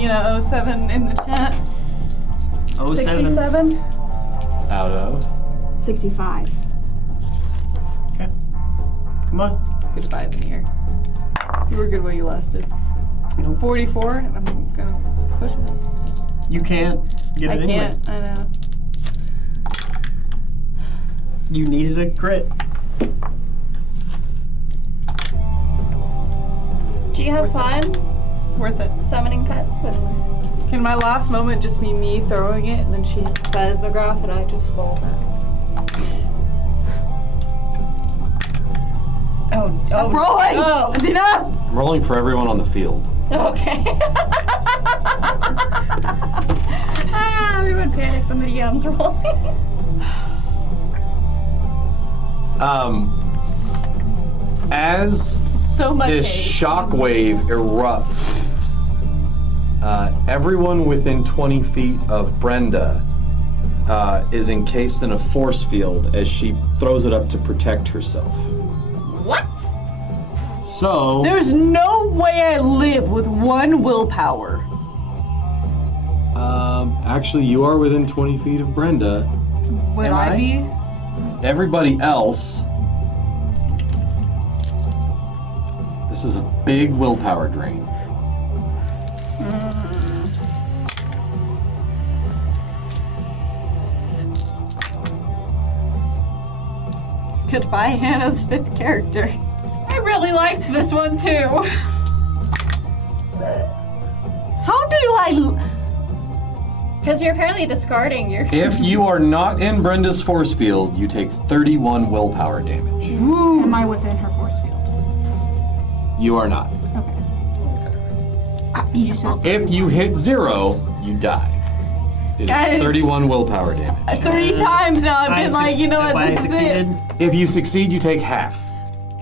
07 in the chat? 07. Out of. 65. Okay. Come on. Good 5 in here. You were good while you lasted. 44, and I'm gonna push it. You can't get I it anyway. can't, I know. You needed a crit. Do you have fun Worth it. summoning pets and Can my last moment just be me throwing it and then she hits the seismograph and I just fall back? oh Rolling! oh It's enough! I'm rolling for everyone on the field. okay. Everyone panics. and the DM's rolling. As So much this hate. shockwave erupts, everyone within 20 feet of Brenda is encased in a force field as she throws it up to protect herself. What? So, There's no way I live with 1 willpower. actually, you are within 20 feet of Brenda. Would Am I I? be? Everybody else. This is a big willpower drain. Goodbye, Hannah's 5th character. I really liked this one too. How do I... Because you're apparently discarding your. If you are not in Brenda's force field, you take 31 willpower damage. Am I within her force field? You are not. Okay. You said If you hit 0, you die. It is Guys. 31 willpower damage. 3 times now I've been like, you know if what, I this is succeeded, it. If you succeed, you take half.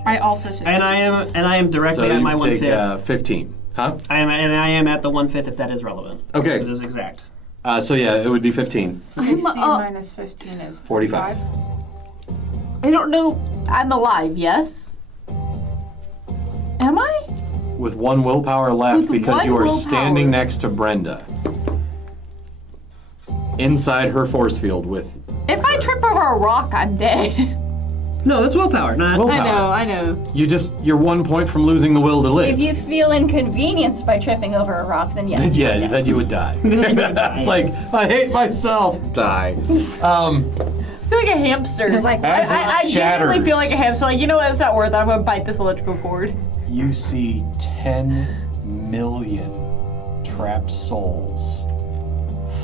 I also said. and I am directly So at my you take 1/5. 15. Huh? I am at the 1/5 if that is relevant. Okay. It is exact. So yeah, it would be 15. 60 I'm, minus 15 is 45. I don't know. I'm alive, yes? Am I? With 1 willpower left With because 1 you are willpower. standing next to Brenda. Inside her force field with... If I trip over a rock, I'm dead. No, that's willpower, not. willpower. I know. You're 1 point from losing the will to live. If you feel inconvenienced by tripping over a rock, then yes. Yeah, then you would die. It's like, I hate myself. Die. I feel like a hamster. It's like, As it I genuinely shatters, feel like a hamster. Like, you know what? It's not worth it. I'm gonna bite this electrical cord. you see 10 million trapped souls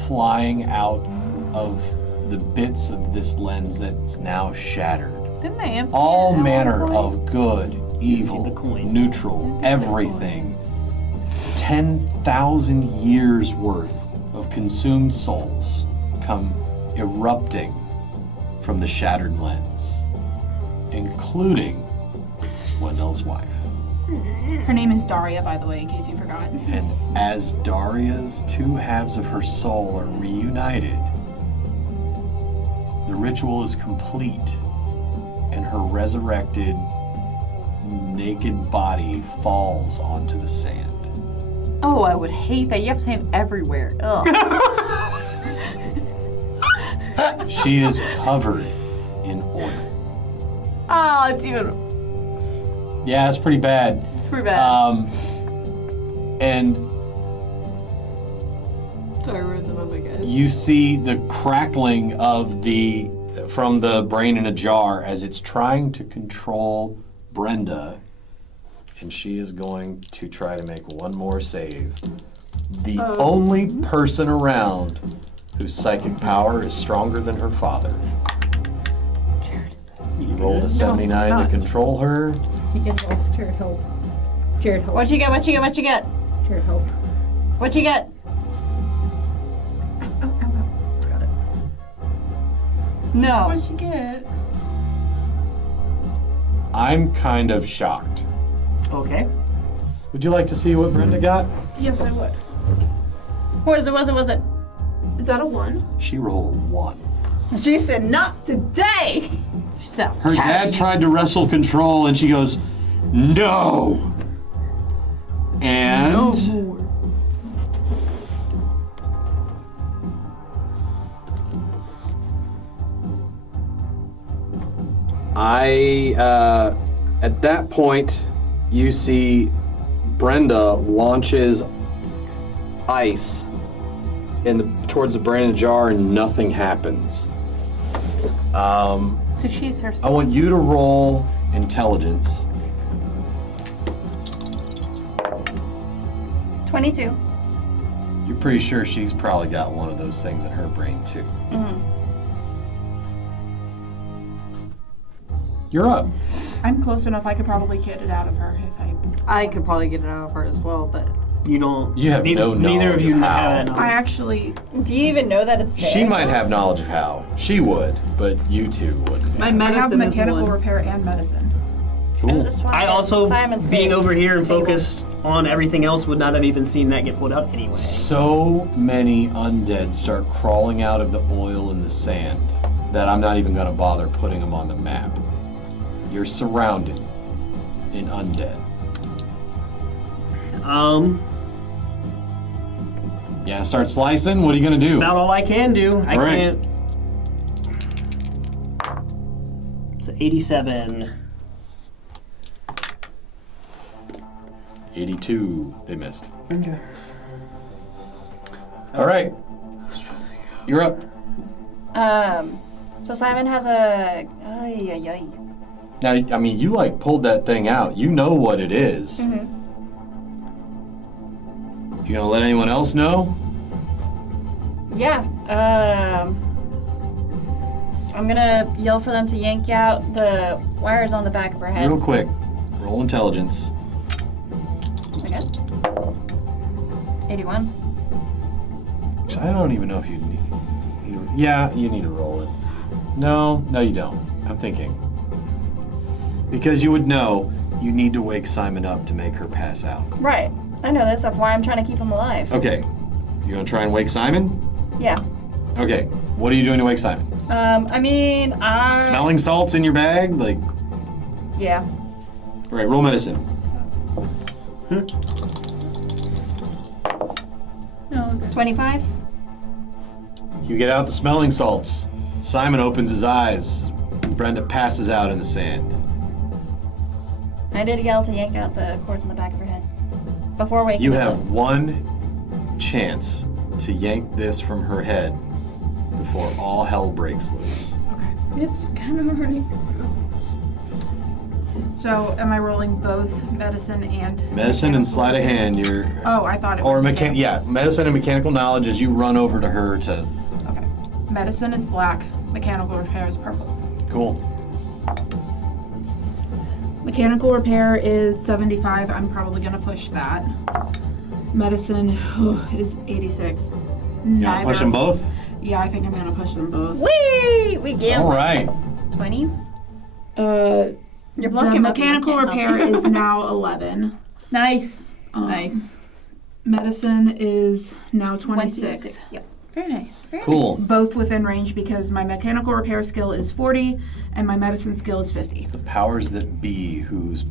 flying out of the bits of this lens that's now shattered. Didn't I empty All it out manner at one point? of good, evil, the coin. neutral, everything. 10,000 years worth of consumed souls come erupting from the shattered lens, including Wendell's wife. Her name is Daria, by the way, in case you forgot. And as Daria's 2 halves of her soul are reunited, the ritual is complete, and her resurrected, naked body falls onto the sand. Oh, I would hate that. You have sand everywhere. Ugh. She is covered in oil. Oh, it's even. Yeah, it's pretty bad. It's pretty bad. And Sorry, we're in the moment, guys. you see the crackling from the brain in a jar as it's trying to control Brenda, and she is going to try to make one more save. The only person around whose psychic power is stronger than her father. You rolled a 79 to control her. He can help. Jared, help. Jared, help. What you get? What you get? What you get? Jared, help. What you get? Got it. No. What'd she get? I'm kind of shocked. Okay. Would you like to see what Brenda got? Yes, I would. What is it? Was it? Is that a 1? She rolled a 1. She said, "Not today." So, Her dad tried to wrestle control, and she goes, "No!" And at that point, you see Brenda launches ice towards the brain in the jar, and nothing happens. So she's I herself. want you to roll intelligence. 22. You're pretty sure she's probably got one of those things in her brain too. You're up. I'm close enough. I could probably get it out of her if I. I could probably get it out of her as well, but You don't. You have no Neither of knowledge you of have how. that knowledge. I actually. Do you even know that it's there? She might have knowledge of how. She would, but you two wouldn't. My I have medicine is mechanical one. repair and medicine. Cool. I also, Simon's being over here and table. focused on everything else, would not have even seen that get pulled out anyway. So many undead start crawling out of the oil and the sand that I'm not even going to bother putting them on the map. You're surrounded in undead. Yeah, start slicing? What are you going to do? About all I can do. I Right. can't. It's 87. 82. They missed. Okay. All right. You're up. So Simon has a. Ay, ay, ay. Now, I mean, you like pulled that thing out. You know what it is. Mm-hmm. You gonna let anyone else know? Yeah. I'm gonna yell for them to yank out the wires on the back of her head. Real quick. Roll intelligence. Okay. 81. I don't even know if you need. Yeah, you need to roll it. No, you don't. I'm thinking. Because you would know you need to wake Simon up to make her pass out. Right. I know this. That's why I'm trying to keep him alive. Okay. You gonna try and wake Simon? Yeah. Okay. What are you doing to wake Simon? I mean, Smelling salts in your bag? Like, Yeah. all right, roll medicine. No, 25. You get out the smelling salts. Simon opens his eyes. Brenda passes out in the sand. I did yell to yank out the cords on the back of her head before waking You her have up. one chance to yank this from her head before all hell breaks loose. it's kind of already. So, am I rolling both medicine and Medicine and sleight of hand, you're... Oh, I thought it Or was medicine and mechanical knowledge as you run over to her to... Okay. Medicine is black. Mechanical repair is purple. Cool. Mechanical repair is 75. I'm probably gonna push that. Medicine is 86. You gonna push them both? Yeah, I think I'm gonna push them both. Whee! We gambled. All right. 20s? You're The blocking mechanical repair is now 11. Nice. Um, Nice. Medicine is now 26. Yep. Very nice. Very Cool. Both within range because my mechanical repair skill is 40 and my medicine skill is 50. The powers that be whose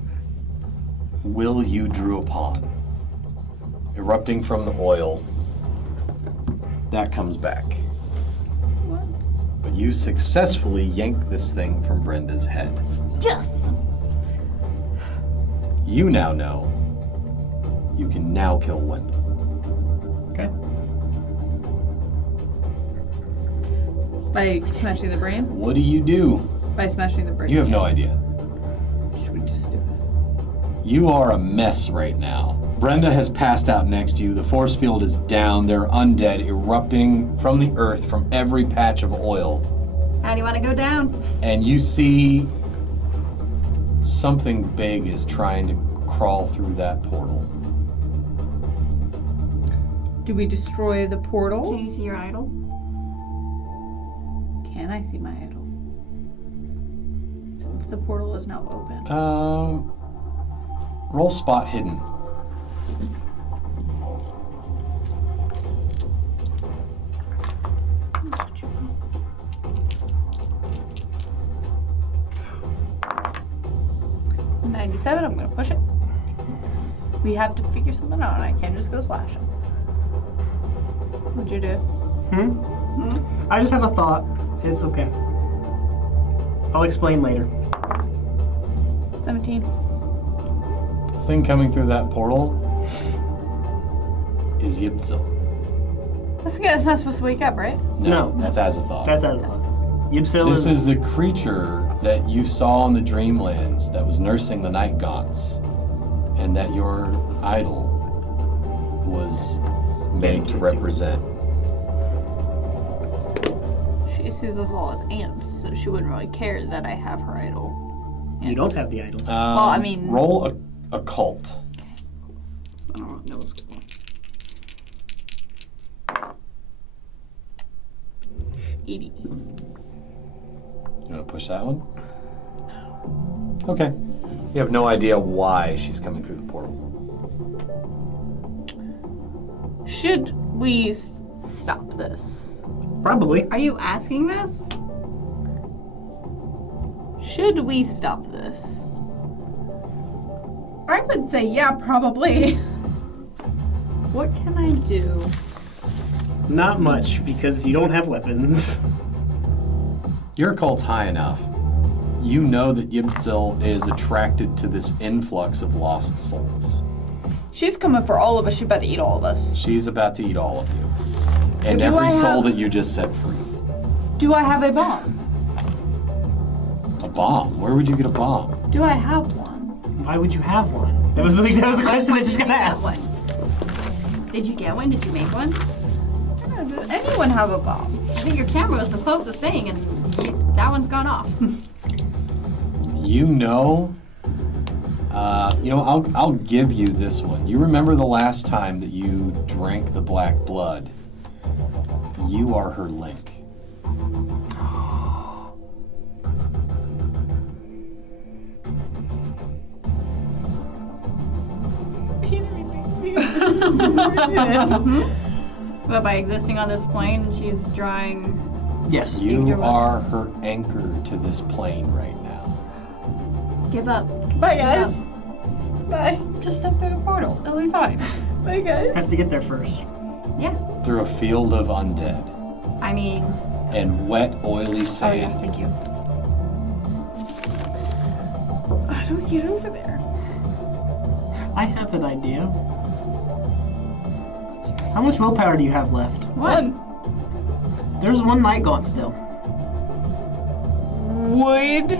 will you drew upon, erupting from the oil, that comes back. But you successfully yank this thing from Brenda's head. Yes! You now know you can now kill Wendell. Okay. By smashing the brain? What do you do? By smashing the brain. You have no idea. Should we just do it? You are a mess right now. Brenda has passed out next to you. The force field is down. They're undead, erupting from the earth from every patch of oil. How do you want to go down? And you see something big is trying to crawl through that portal. Do we destroy the portal? Can you see your idol? Can I see my idol? Since the portal is now open. Roll spot hidden. $97, I'm gonna push it. We have to figure something out, and I can't just go slash it. What'd you do? I just have a thought. It's okay. I'll explain later. 17. The thing coming through that portal is Yipsil. That's not supposed to wake up, right? No. That's Azathoth. That's Azathoth. Yibsil This is the creature that you saw in the Dreamlands that was nursing the night gaunts, and that your idol was made to represent. She sees us all as ants, so she wouldn't really care that I have her idol. You don't have the idol. I mean- roll a occult. I don't know what's going on. 80. You want to push that one? Okay. You have no idea why she's coming through the portal. Should we stop this? Probably. Are you asking this? Should we stop this? I would say yeah, probably. What can I do? Not much, because you don't have weapons. Your cult's high enough. You know that Yibzil is attracted to this influx of lost souls. She's coming for all of us. She's about to eat all of us. She's about to eat all of you. And Do every I soul have- that you just set free. Do I have a bomb? A bomb? Where would you get a bomb? Do I have one? Why would you have one? That was the question I just got asked. Did you get one? Did you make one? Does anyone have a bomb? I think your camera was the closest thing, and that one's gone off. I'll give you this one. You remember the last time that you drank the black blood? You are her link. But by existing on this plane, she's drawing. Yes. You are her anchor to this plane right now. Give up. Bye, Give guys. up. Bye. Just step through the portal. It'll be fine. Bye, guys. Have to get there first. Yeah. Through a field of undead I mean, and wet, oily Oh, sand. yeah, thank you. How do we get over there? I have an idea. How much willpower do you have left? One. There's one night gaunt still. Would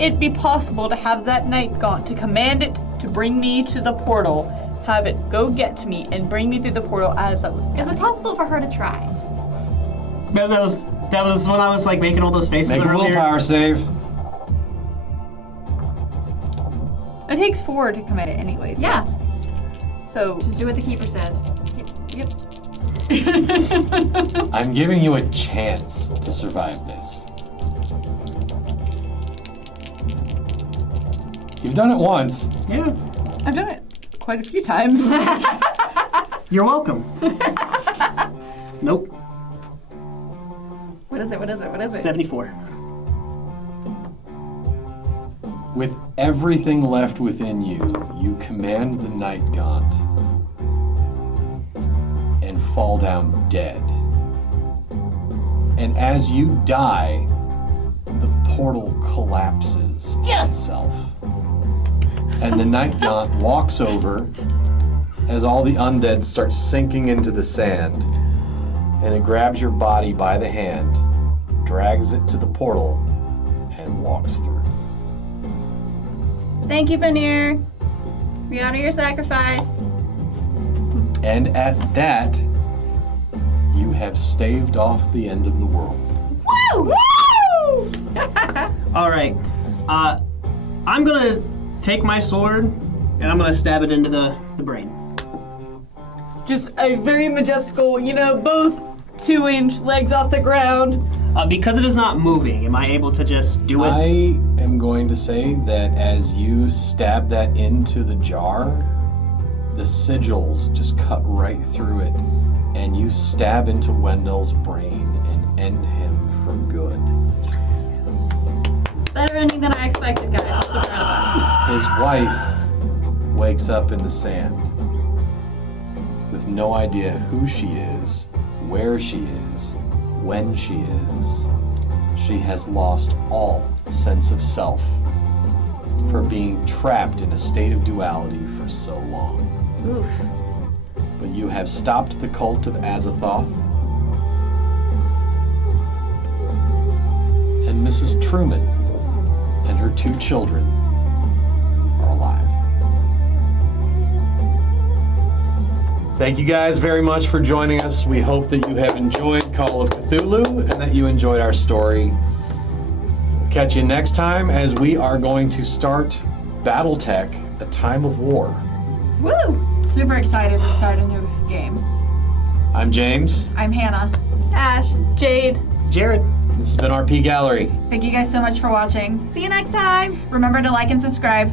it be possible to have that night gaunt, to command it to bring me to the portal, have it go get me, and bring me through the portal as I was is it possible for her to try? That was when I was like making all those faces Make a earlier. willpower save. It takes 4 to command it anyways. Yeah. Yes. So Just do what the keeper says. Yep. I'm giving you a chance to survive this. You've done it once. Yeah. I've done it quite a few times. You're welcome. Nope. What is it? 74. With everything left within you, you command the night gaunt and fall down dead. And as you die, the portal collapses itself. And the night gaunt walks over as all the undead start sinking into the sand. And it grabs your body by the hand, drags it to the portal, and walks through. Thank you, Veneer. We honor your sacrifice. And at that, you have staved off the end of the world. Woo! All right. I'm gonna take my sword and I'm gonna stab it into the brain. Just a very majestical, both 2-inch legs off the ground. Because it is not moving, am I able to just do it? I am going to say that as you stab that into the jar, the sigils just cut right through it, and you stab into Wendell's brain and end him for good. Better ending than I expected, guys. I'm so proud of us. His wife wakes up in the sand with no idea who she is, where she is, when she is. She has lost all sense of self for being trapped in a state of duality for so long. Oof. But you have stopped the cult of Azathoth, and Mrs. Truman and her 2 children are alive. Thank you guys very much for joining us. We hope that you have enjoyed Call of Cthulhu and that you enjoyed our story. We'll catch you next time as we are going to start Battletech, A Time of War. Woo! Super excited to start a new game. I'm James. I'm Hannah. Ash, Jade, Jared. This has been RP Gallery. Thank you guys so much for watching. See you next time. Remember to like and subscribe.